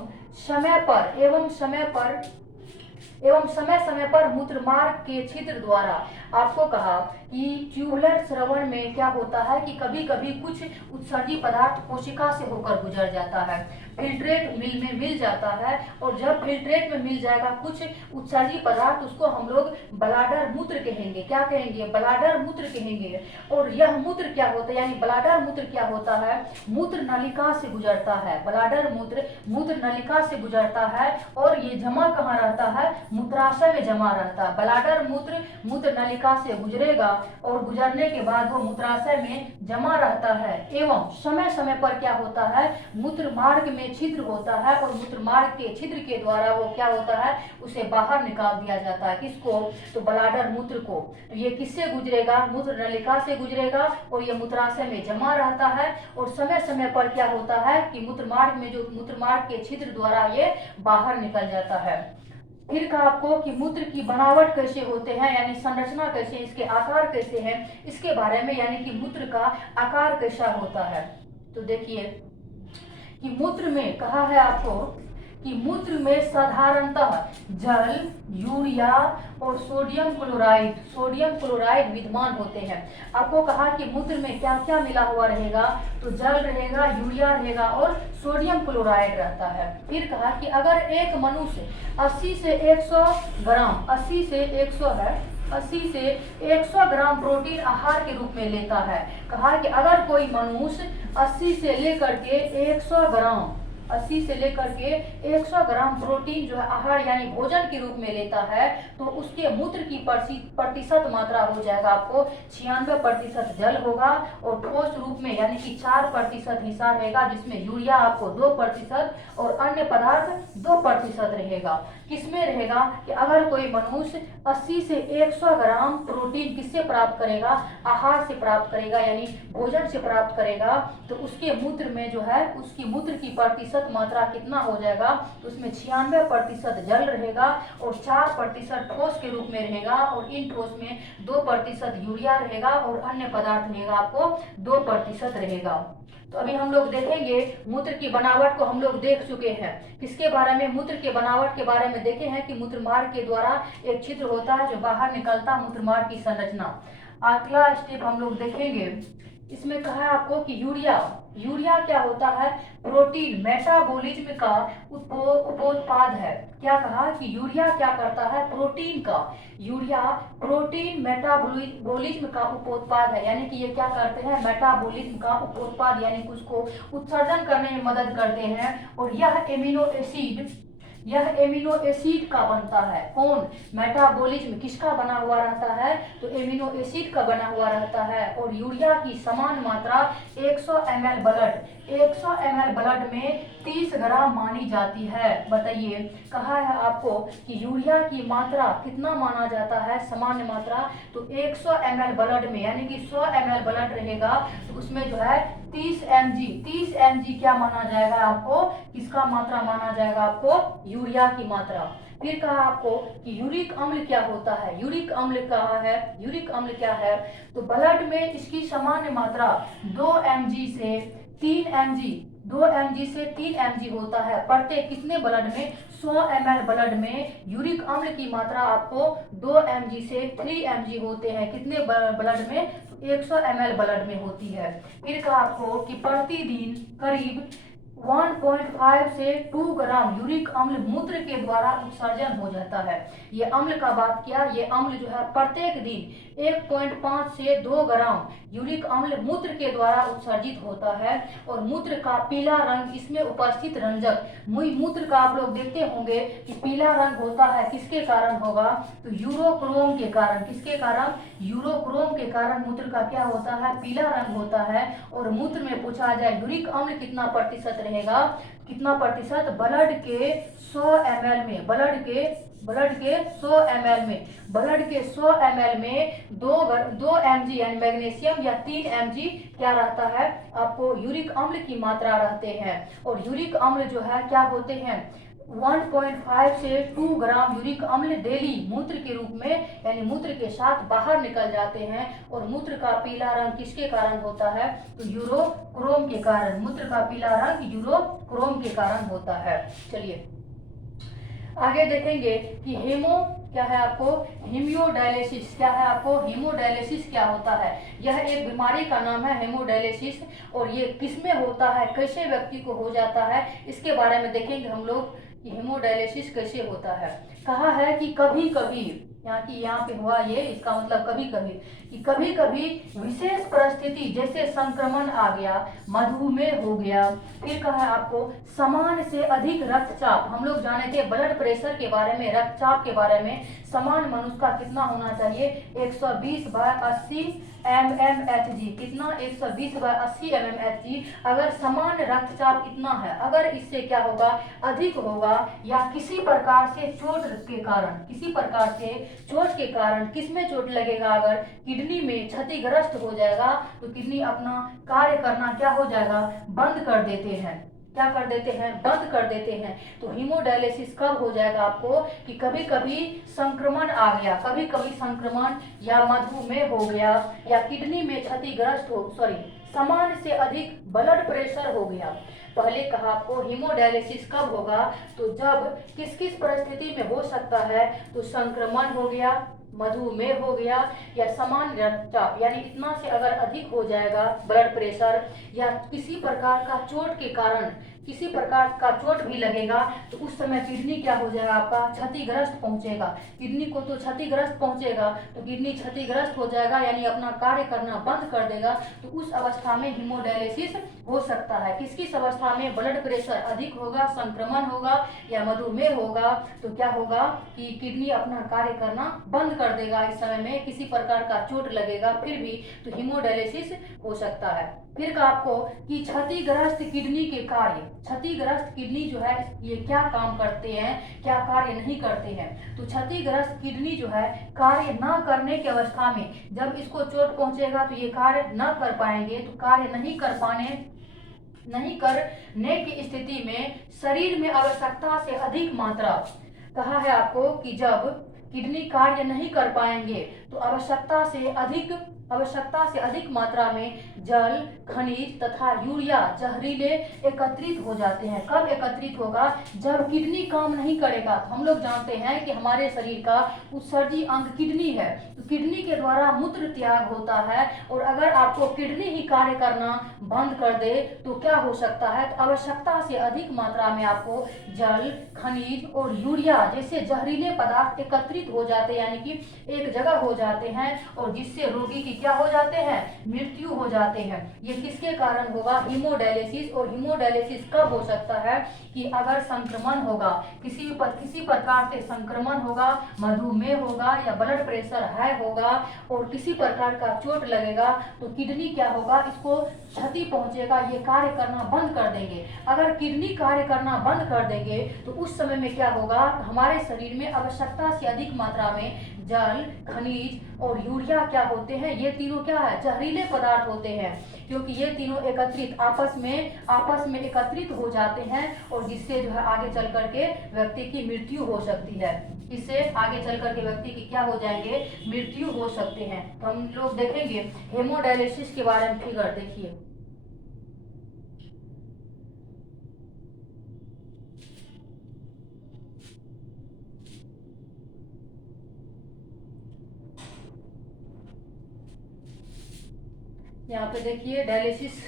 समय समय पर मूत्रमार्ग के छिद्र द्वारा, आपको कहा कि ट्यूबुलर स्रवण में क्या होता है कि कभी कभी कुछ उत्सर्जित पदार्थ कोशिका से होकर गुजर जाता है, फिल्ट्रेट में मिल जाता है, और जब फिल्ट्रेट में मिल जाएगा कुछ उत्सर्जित पदार्थ उसको हम लोग ब्लैडर मूत्र कहेंगे। क्या कहेंगे, ब्लैडर मूत्र कहेंगे। और यह मूत्र क्या होता है, यानी ब्लैडर मूत्र क्या होता है, मूत्र नलिका से गुजरता है। ब्लैडर मूत्र नलिका से गुजरता है, और ये जमा कहाँ रहता है, मूत्राशय में जमा रहता है। ब्लैडर मूत्र नलिका से गुजरेगा और गुजरने के बाद वो मूत्राशय में जमा रहता है, एवं समय समय पर क्या होता है, मूत्र मार्ग में छिद्र होता है, और मूत्र मार्ग के छिद्र के द्वारा वो क्या होता है, उसे बाहर निकाल दिया जाता है। किसको, तो ब्लैडर मूत्र को। तो ये किससे गुजरेगा, मूत्र नलिका से गुजरेगा, और ये मूत्राशय में जमा रहता है, और समय समय पर क्या होता है कि मूत्र मार्ग के छिद्र द्वारा ये बाहर निकल जाता है। फिर कहा आपको कि मूत्र की बनावट कैसे होते हैं, यानी संरचना कैसे, इसके आकार कैसे हैं, इसके बारे में, यानी कि मूत्र का आकार कैसा होता है। तो देखिए कि मूत्र में कहा है आपको कि मूत्र में साधारणतः जल, यूरिया और सोडियम क्लोराइड विद्यमान होते हैं। आपको कहा कि मूत्र में क्या क्या मिला हुआ रहेगा, तो जल रहेगा, यूरिया रहेगा और सोडियम क्लोराइड रहता है। फिर कहा कि अगर एक मनुष्य 80 से 100 ग्राम 80 से 100 ग्राम प्रोटीन आहार के रूप में लेता है। कहा कि अगर कोई मनुष्य 80 से लेकर के 100 ग्राम 80 से लेकर के 100 ग्राम प्रोटीन जो है आहार यानी भोजन के रूप में लेता है, तो उसके मूत्र की प्रतिशत मात्रा हो जाएगा आपको 96% जल होगा और ठोस रूप में यानी कि 4% हिस्सा रहेगा, जिसमें यूरिया आपको 2% और अन्य पदार्थ 2% रहेगा। किसमें रहेगा कि अगर कोई मनुष्य 80 से 100 ग्राम प्रोटीन किससे प्राप्त करेगा, आहार से प्राप्त करेगा यानी भोजन से प्राप्त करेगा, तो उसके मूत्र में जो है उसकी मूत्र की प्रतिशत मात्रा कितना हो जाएगा, तो उसमें 96% जल रहेगा और 4% ठोस के रूप में रहेगा और इन ठोस में 2% यूरिया रहेगा और अन्य पदार्थ रहेगा आपको 2% रहेगा। तो अभी हम लोग देखेंगे मूत्र की बनावट को हम लोग देख चुके हैं। किसके बारे में, मूत्र के बनावट के बारे में देखे हैं कि मूत्र मार्ग के द्वारा एक छिद्र होता है जो बाहर निकलता है, मूत्र मार्ग की संरचना। अगला स्टेप हम लोग देखेंगे, इसमें कहा है आपको कि यूरिया क्या होता है, प्रोटीन मेटाबॉलिज्म का उपोत्पाद है। क्या कहा कि यूरिया क्या करता है, यूरिया प्रोटीन मेटाबॉलिज्म का उपोत्पाद है, यानी कि ये क्या करते हैं, मेटाबॉलिज्म का उपोत्पाद यानी कि उसको उत्सर्जन करने में मदद करते हैं। और यह एमिनो एसिड का बनता है। कौन, मेटाबॉलिज्म किसका बना हुआ रहता है, तो एमिनो एसिड का बना हुआ रहता है। और यूरिया की समान मात्रा 100 ml ब्लड में 30 ग्राम मानी जाती है। बताइए, कहा है आपको कि यूरिया की मात्रा कितना माना जाता है, सामान्य मात्रा, तो 100 ml ब्लड में यानी कि 100 ml ब्लड रहेगा तो उसमें जो है 30 mg क्या माना जाएगा आपको, किसका मात्रा माना जाएगा आपको, यूरिया की मात्रा। फिर कहा आपको कि यूरिक अम्ल क्या होता है, यूरिक अम्ल क्या है, तो ब्लड में इसकी सामान्य मात्रा 2 mg से 3 mg होता है प्रत्येक कितने ब्लड में, 100 ml ब्लड में यूरिक अम्ल की मात्रा आपको 2 mg से 3 mg होते हैं, कितने ब्लड में, 100 ml ब्लड में होती है। फिर कहा आपको कि प्रतिदिन करीब 1.5 से 2 ग्राम यूरिक अम्ल मूत्र के द्वारा उत्सर्जन हो जाता है। ये अम्ल का बात किया, ये अम्ल जो है प्रत्येक दिन 1.5 से 2 ग्राम यूरिक अम्ल मूत्र के द्वारा उत्सर्जित होता है। और मूत्र का पीला रंग, इसमें उपस्थित रंजक मूत्र का आप लोग देखते होंगे कि पीला रंग होता है, किसके कारण होगा, तो यूरोक्रोम के कारण। किसके कारण, यूरोक्रोम के कारण मूत्र का क्या होता है, पीला रंग होता है। और मूत्र में पूछा जाए यूरिक अम्ल कितना प्रतिशत रहेगा, कितना प्रतिशत, ब्लड के 100 ml में 100 ml में 2 mg यानी मैग्नीशियम या 3 mg क्या रहता है आपको, यूरिक अम्ल की मात्रा रहते हैं। और यूरिक अम्ल जो है क्या होते हैं, 1.5 से 2 ग्राम यूरिक अम्ल डेली मूत्र के रूप में यानी मूत्र के साथ बाहर निकल जाते हैं। और मूत्र का पीला रंग किसके कारण होता है, तो यूरोक्रोम के कारण। मूत्र का पीला रंग यूरोक्रोम के कारण होता है। चलिए आगे देखेंगे कि क्या है आपको, हेमोडायलिसिस क्या है आपको, हेमोडायलिसिस क्या होता है। यह एक बीमारी का नाम है हेमोडायलिसिस, और ये किसमें होता है, कैसे व्यक्ति को हो जाता है, इसके बारे में देखेंगे हम लोग कि हेमोडायलिसिस कैसे होता है। कहा है कि कभी कभी यहाँ पे हुआ ये, इसका मतलब कभी कभी विशेष परिस्थिति जैसे संक्रमण आ गया, मधुमेह हो गया। फिर कहा है आपको समान से अधिक रक्तचाप, हम लोग जाने थे ब्लड प्रेशर के बारे में, रक्तचाप के बारे में, समान मनुष्य का कितना होना चाहिए, 120/80 mmHg, कितना 120/80 mmHg। अगर समान रक्तचाप इतना है, अगर इससे क्या होगा, अधिक होगा या किसी प्रकार से चोट के कारण किसमें चोट लगेगा, अगर किडनी में क्षतिग्रस्त हो जाएगा तो किडनी अपना कार्य करना क्या हो जाएगा, बंद कर देते हैं। क्या कर देते हैं, बंद कर देते हैं। तो हीमोडायलिसिस कब हो जाएगा आपको कि कभी कभी संक्रमण आ गया, कभी कभी संक्रमण या मधुमेह हो गया या किडनी में क्षतिग्रस्त हो, सामान्य से अधिक ब्लड प्रेशर हो गया। पहले कहा आपको हीमोडायलिसिस कब होगा, तो जब किस किस परिस्थिति में हो सकता है, तो संक्रमण हो गया, मधुमेह हो गया या सामान्य रक्तचाप, यानी इतना से अगर अधिक हो जाएगा ब्लड प्रेशर, या किसी प्रकार का चोट के कारण किसी प्रकार का चोट भी लगेगा, तो उस समय किडनी क्या हो जाएगा, आपका क्षतिग्रस्त पहुंचेगा। किडनी को तो क्षतिग्रस्त पहुंचेगा, तो किडनी क्षतिग्रस्त हो जाएगा यानी अपना कार्य करना बंद कर देगा। तो उस अवस्था में हीमोडायलिसिस हो सकता है। किस किस अवस्था में ब्लड प्रेशर अधिक होगा, संक्रमण होगा या मधुमेह होगा, तो क्या होगा कि किडनी अपना कार्य करना बंद कर देगा। इस समय में किसी प्रकार का चोट लगेगा फिर भी, तो हीमोडायलिसिस हो सकता है। फिर का आपको कि क्षतिग्रस्त किडनी के कार्य, क्षतिग्रस्त किडनी जो है ये क्या काम करते हैं, क्या कार्य नहीं करते हैं। तो क्षतिग्रस्त किडनी जो है कार्य न करने की अवस्था में, जब इसको चोट पहुंचेगा तो ये कार्य न कर पाएंगे। तो कार्य नहीं करने की स्थिति में शरीर में आवश्यकता से अधिक मात्रा, कहा है आपको कि जब किडनी कार्य नहीं कर पाएंगे तो आवश्यकता से अधिक मात्रा में जल, खनिज तथा यूरिया जहरीले एकत्रित हो जाते हैं। कब एकत्रित होगा, जब किडनी काम नहीं करेगा। तो हम लोग जानते हैं कि हमारे शरीर का उत्सर्जी अंग किडनी है, तो किडनी के द्वारा मूत्र त्याग होता है, और अगर आपको किडनी ही कार्य करना बंद कर दे तो क्या हो सकता है, तो आवश्यकता से अधिक मात्रा में आपको जल, खनिज और यूरिया जैसे जहरीले पदार्थ एकत्रित हो जाते हैं, यानी कि एक जगह हो जाते हैं, और जिससे रोगी की क्या हो जाते हैं, मृत्यु हो जाते हैं। ये किसके कारण होगा, हीमोडायलिसिस। और हीमोडायलिसिस कब हो सकता है कि अगर संक्रमण होगा, किसी प्रकार से संक्रमण होगा, मधुमेह होगा या ब्लड प्रेशर हाई होगा और किसी प्रकार का चोट लगेगा, तो किडनी क्या होगा, इसको क्षति पहुंचेगा, ये कार्य करना बंद कर देंगे। अगर किडनी कार्य करना बंद कर देंगे तो उस समय में क्या होगा, हमारे शरीर में आवश्यकता से अधिक मात्रा में जल, खनिज और यूरिया क्या होते हैं, ये तीनों क्या है, जहरीले पदार्थ होते हैं, क्योंकि ये तीनों एकत्रित आपस में एकत्रित हो जाते हैं, और जिससे जो है आगे चल करके व्यक्ति की मृत्यु हो सकती है। इससे आगे चल करके व्यक्ति की क्या हो जाएंगे, मृत्यु हो सकते हैं। तो हम लोग देखेंगे हेमोडायलिसिस के बारे में फिगर देखिए। यहाँ पे देखिए डायलिसिस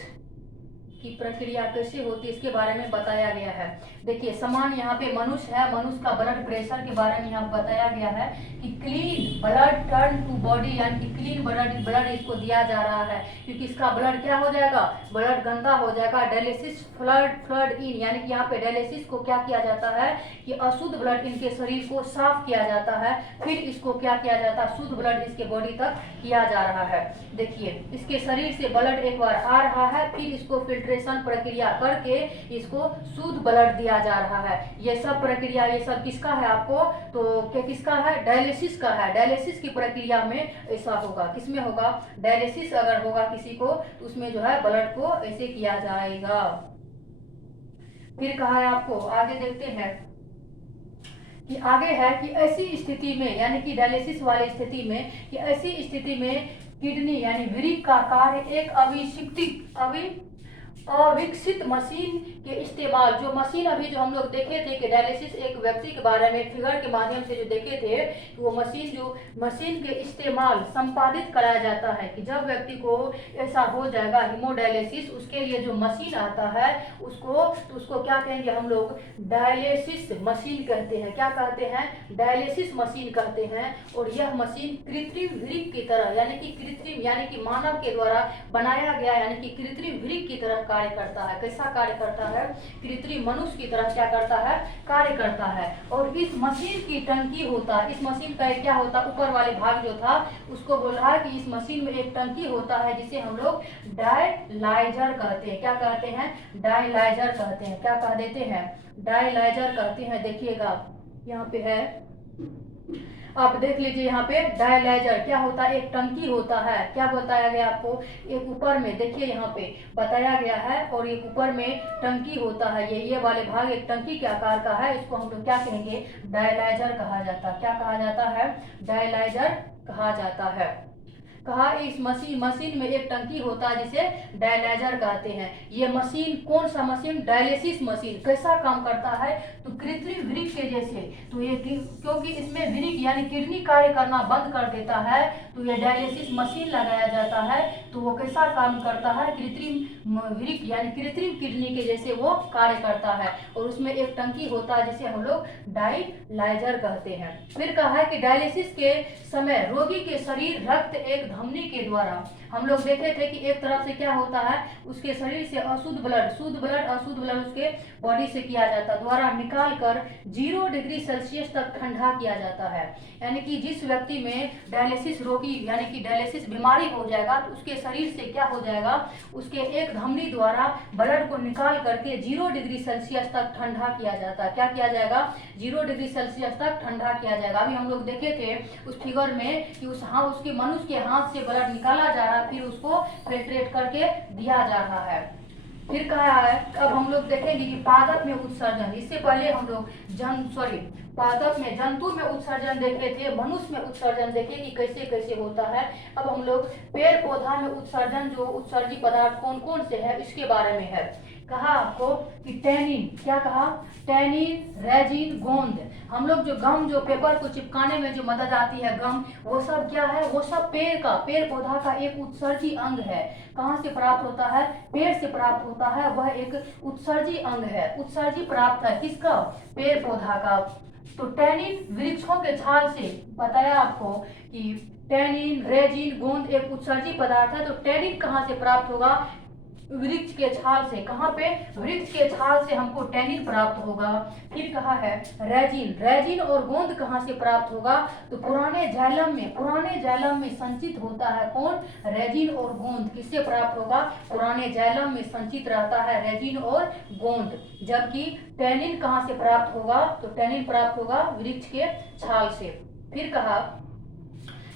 की प्रक्रिया कैसे होती है इसके बारे में बताया गया है। देखिए समान यहाँ पे मनुष्य है, मनुष्य का ब्लड प्रेशर के बारे में यहाँ बताया गया है कि clean blood turn to body, यानी कि क्लीन ब्लड इसको दिया जा रहा है, क्योंकि इसका ब्लड क्या हो जाएगा, ब्लड गंदा हो जाएगा। डायलिसिस फ्लड इन, यानी कि यहाँ पे डायलिसिस को क्या किया जाता है कि अशुद्ध ब्लड इनके शरीर को साफ किया जाता है, फिर इसको क्या किया जाता है, शुद्ध ब्लड इसके बॉडी तक किया जा रहा है। देखिए इसके शरीर से ब्लड एक बार आ रहा है, फिर इसको फिल्ट्रेशन प्रक्रिया करके इसको शुद्ध ब्लड दिया जा रहा है। ये सब प्रक्रिया, ये सब किसका है आपको, तो क्या किसका है, डायलिसिस का है। डायलिसिस की प्रक्रिया में ऐसा होगा, किसमें होगा, डायलिसिस अगर होगा किसी को तो उसमें जो है ब्लड को ऐसे किया जाएगा। फिर कहा है आपको, आगे देखते हैं कि आगे है कि ऐसी स्थिति में, यानी कि डायलिसिस वाली स्थिति में, कि ऐसी स्थिति में किडनी यानी वृक्क का कार्य एक अविकसित मशीन के इस्तेमाल, जो मशीन अभी जो हम लोग देखे थे कि डायलिसिस एक व्यक्ति के बारे में फिगर के माध्यम से जो देखे थे, वो मशीन के इस्तेमाल संपादित कराया जाता है कि जब व्यक्ति को ऐसा हो जाएगा हीमोडायलिसिस, उसके लिए जो मशीन आता है उसको क्या कहेंगे हम लोग, डायलिसिस मशीन कहते हैं। क्या कहते हैं, डायलिसिस मशीन कहते हैं। और यह मशीन कृत्रिम वृक्क की तरह, यानी कि कृत्रिम यानी कि मानव के द्वारा बनाया गया, यानी कि कृत्रिम वृक्क की तरह कार्य करता है। कैसा कार्य करता है, कृत्रिम मनुष्य की तरह क्या करता है, कार्य करता है। और इस मशीन की टंकी होता है, इस मशीन का क्या होता है, ऊपर वाले भाग जो था उसको बोल रहा है कि इस मशीन में एक टंकी होता है जिसे हम लोग डायलाइजर कहते हैं। क्या कहते हैं, डायलाइजर कहते हैं। क्या कह देते हैं, डायलाइजर कहते हैं। देखिएगा यहाँ पे है आप देख लीजिए यहाँ पे डायलाइजर क्या होता है, एक टंकी होता है। क्या बताया गया आपको, एक ऊपर में देखिए यहाँ पे बताया गया है, और एक ऊपर में टंकी होता है। ये वाले भाग एक टंकी के आकार का है, इसको हम लोग क्या कहेंगे, डायलाइजर कहा जाता है। क्या कहा जाता है, डायलाइजर कहा जाता है। कहा इस मशीन में एक टंकी होता है जिसे डायलाइजर कहते हैं। ये मशीन कौन सा मशीन, डायलिसिस मशीन। कैसा काम करता है, तो कृत्रिम वृक्क के जैसे। तो ये क्योंकि इसमें वृक्क यानी किडनी कार्य करना बंद कर देता है, तो ये डायलिसिस मशीन लगाया जाता है। तो वो कैसा काम करता है, कृत्रिम वृक्क यानी कृत्रिम किडनी के जैसे वो कार्य करता है, और उसमें एक टंकी होता है जिसे हम लोग डायलाइजर कहते हैं। फिर कहा है कि डायलिसिस के समय रोगी के शरीर रक्त एक धमनी के द्वारा, हम लोग देखे थे कि एक तरफ से क्या होता है, उसके शरीर से अशुद्ध ब्लड, शुद्ध ब्लड अशुद्ध ब्लड उसके बॉडी से किया जाता द्वारा निकाल कर 0 डिग्री सेल्सियस तक ठंडा किया जाता है। यानी कि जिस व्यक्ति में डायलिसिस रोगी यानी कि डायलिसिस बीमारी हो जाएगा, तो उसके शरीर से क्या हो जाएगा, उसके एक धमनी द्वारा ब्लड को निकाल करके 0 डिग्री सेल्सियस तक ठंडा किया जाता है। क्या किया जाएगा, 0 डिग्री सेल्सियस तक ठंडा किया जाएगा। अभी हम लोग देखे थे उस फिगर में कि उसके मनुष्य के हाथ से ब्लड निकाला जा रहा है, फिर उसको फिल्ट्रेट करके दिया जा रहा है। फिर कहा है, अब हम लोग देखेंगे कि पादप में उत्सर्जन। इससे पहले हम लोग पादप में जंतु में उत्सर्जन देखे थे, मनुष्य में उत्सर्जन देखे कि कैसे कैसे होता है। अब हम लोग पेड़ पौधा में उत्सर्जन, जो उत्सर्जी पदार्थ कौन कौन से है इसके बारे में है। कहा आपको कि टैनिन, क्या कहा, टैनिन, रेजिन, गोंद। हम लोग जो गम, जो पेपर को चिपकाने में जो मदद आती है गम, वो सब क्या है, वो सब पेड़ पौधा का एक उत्सर्जी अंग है। कहाँ से प्राप्त होता है, पेड़ से प्राप्त होता है, वह एक उत्सर्जी अंग है। उत्सर्जी प्राप्त है किसका, पेड़ पौधा का। तो टैनिन वृक्षों के छाल से, बताया आपको कि टैनिन, रेजिन, गोंद एक उत्सर्जी पदार्थ है। तो टैनिन कहाँ से प्राप्त होगा, वृक्ष के छाल से। कहाँ पे, वृक्ष के छाल से हमको टैनिन प्राप्त होगा। फिर कहा है रेजिन और गोंद कहाँ से प्राप्त होगा, तो पुराने जाइलम में संचित होता है। कौन, रेजिन और गोंद किससे प्राप्त होगा, पुराने जाइलम में संचित रहता है रेजिन और गोंद। जबकि टैनिन कहाँ से प्राप्त होगा, तो टैनिन प्राप्त होगा वृक्ष के छाल से। फिर कहा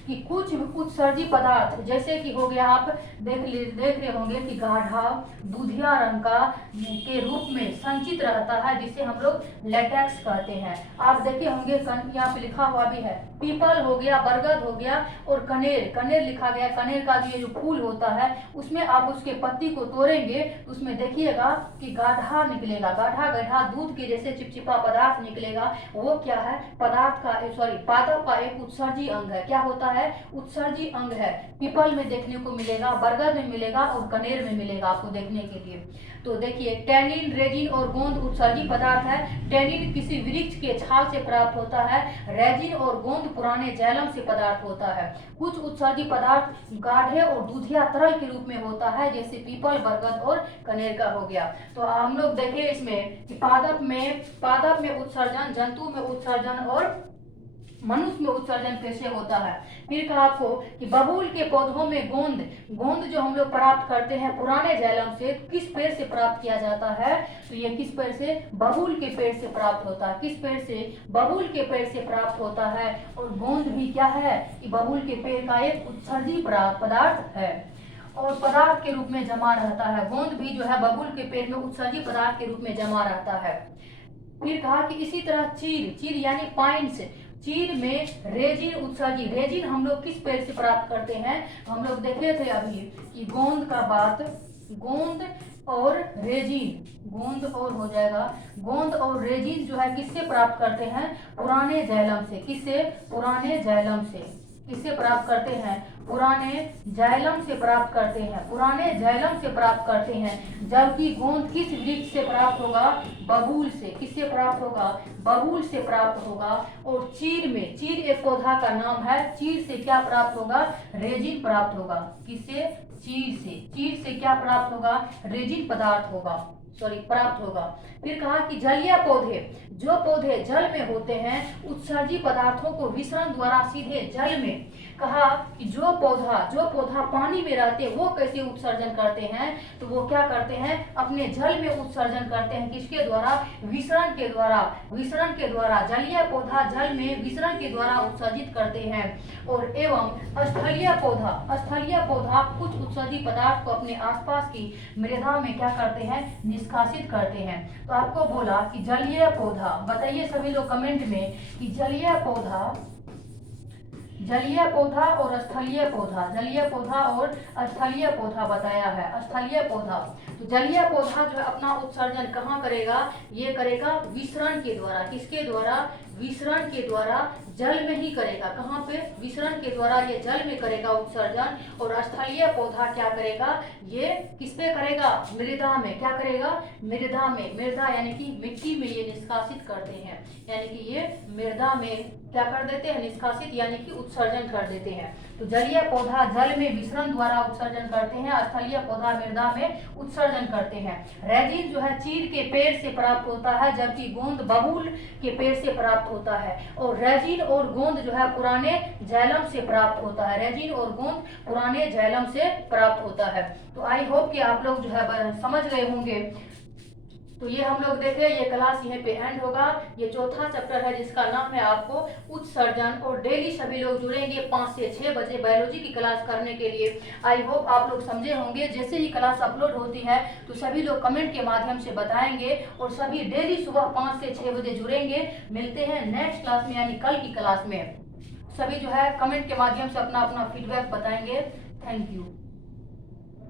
कि कुछ उत्सर्जी पदार्थ जैसे कि हो गया, आप देख रहे होंगे कि गाढ़ा दूधिया रंग का के रूप में संचित रहता है, जिसे हम लोग लेटेक्स कहते हैं। आप देखे होंगे यहाँ पे लिखा हुआ भी है, पीपल हो गया, बरगद हो गया, और कनेर लिखा गया। कनेर का जो फूल होता है, उसमें आप उसके पत्ती को तोड़ेंगे, उसमें देखिएगा कि गाढ़ा निकलेगा, गाढ़ा दूध के जैसे चिपचिपा पदार्थ निकलेगा। वो क्या है, पादप का एक उत्सर्जी अंग है। क्या होता है, उत्सर्जी अंग है। पीपल में देखने को मिलेगा, बरगद में मिलेगा, और कनेर में मिलेगा आपको देखने के लिए। तो देखिए, टैनिन, रेजिन और गोंद उत्सर्जी पदार्थ है। टैनिन किसी वृक्ष के छाल से प्राप्त होता है, रेजिन और गोंद पुराने जाइलम से पदार्थ होता है। कुछ उत्सर्जी पदार्थ गाढ़े और दूधिया तरल के रूप में होता है, जैसे पीपल, बरगद और कनेर का हो गया। तो हम लोग देखे इसमें कि पादप में उत्सर्जन, जंतु में उत्सर्जन और मनुष्य में उत्सर्जन कैसे होता है। फिर कहा आपको कि बबूल के पौधों में गोंद जो हम लोग प्राप्त करते हैं पुराने जाइलम से, किस पेड़ से प्राप्त किया जाता है, तो ये किस पेड़ से, बबूल के पेड़ से प्राप्त होता है। किस पेड़ से, बबूल के पेड़ से प्राप्त होता है। और गोंद भी क्या है, कि बबूल के पेड़ का एक उत्सर्जी पदार्थ है, और पदार्थ के रूप में जमा रहता है। गोंद भी जो है बबूल के पेड़ में उत्सर्जी पदार्थ के रूप में जमा रहता है। फिर कहा कि इसी तरह चीर यानी पाइन्स, चीर में रेजिन उत्सर्जी। रेजिन हम लोग किस पेड़ से प्राप्त करते हैं, हम लोग देखे थे अभी कि गोंद का बात, गोंद और रेजिन, गोंद और हो जाएगा, गोंद और रेजिन जो है किससे प्राप्त करते हैं, पुराने जाइलम से। किससे, पुराने जाइलम से। किससे प्राप्त करते हैं, पुराने जाइलम से प्राप्त करते हैं, पुराने जाइलम से प्राप्त करते हैं। जबकि गोंद किस वृक्ष से प्राप्त होगा, बबूल से। किससे प्राप्त होगा, बबूल से प्राप्त होगा। और चीर एक पौधा का नाम है, चीर से क्या प्राप्त होगा, रेजिन प्राप्त होगा। किससे, चीर से क्या प्राप्त होगा, रेजिन पदार्थ होगा, प्राप्त होगा। फिर कहा कि जलीय पौधे, जो पौधे जल में होते हैं, उत्सर्जी पदार्थों को विसरण द्वारा सीधे जल में कहा कि जो पौधा पानी में रहते हैं वो कैसे उत्सर्जन करते हैं, तो वो क्या करते हैं, अपने जल में उत्सर्जन करते हैं। किसके द्वारा, विसरण के द्वारा। विसरण के द्वारा जलीय पौधा जल में विसरण के द्वारा उत्सर्जित करते हैं। और एवं स्थलीय पौधा कुछ उत्सर्जित पदार्थ को अपने आसपास की मृदा में क्या करते हैं, निष्कासित करते हैं। तो आपको बोला कि जलीय पौधा, बताइए सभी लोग कमेंट में कि जलीय पौधा और स्थलीय पौधा, जलीय पौधा और स्थलीय पौधा बताया है। स्थलीय पौधा, तो जलीय पौधा जो है अपना उत्सर्जन कहाँ करेगा, ये करेगा विसरण के द्वारा। किसके द्वारा, विसरण के द्वारा जल में ही करेगा। कहाँ पे, विसरण के द्वारा ये जल में करेगा उत्सर्जन। और स्थलीय पौधा क्या करेगा, ये किस पे करेगा, मृदा में। क्या करेगा, मृदा में। मृदा यानी कि मिट्टी में ये निष्कासित करते हैं, यानी कि ये मृदा में क्या कर देते हैं, निष्कासित यानी कि उत्सर्जन कर देते हैं। तो जलीय पौधा जल में विसरण द्वारा उत्सर्जन करते हैं, स्थलीय पौधा मृदा में उत्सर्जन करते हैं। रेजिन जो है चीड़ के पेड़ से प्राप्त होता है, जबकि गोंद बबूल के पेड़ से प्राप्त होता है। और रेजिन और गोंद जो है पुराने झैलम से प्राप्त होता है। रेजिन और गोंद पुराने झैलम से प्राप्त होता है। तो आई होप कि आप लोग जो है समझ गए होंगे। तो ये हम लोग देखे, ये क्लास यहीं पे एंड होगा। ये चौथा चैप्टर है जिसका नाम है आपको उत्सर्जन। और डेली सभी लोग जुड़ेंगे 5 से 6 बजे बायोलॉजी की क्लास करने के लिए। आई होप आप लोग समझे होंगे। जैसे ही क्लास अपलोड होती है तो सभी लोग कमेंट के माध्यम से बताएंगे, और सभी डेली सुबह 5 से 6 बजे जुड़ेंगे। मिलते हैं नेक्स्ट क्लास में, यानी कल की क्लास में। सभी जो है कमेंट के माध्यम से अपना अपना फीडबैक बताएंगे। Thank you.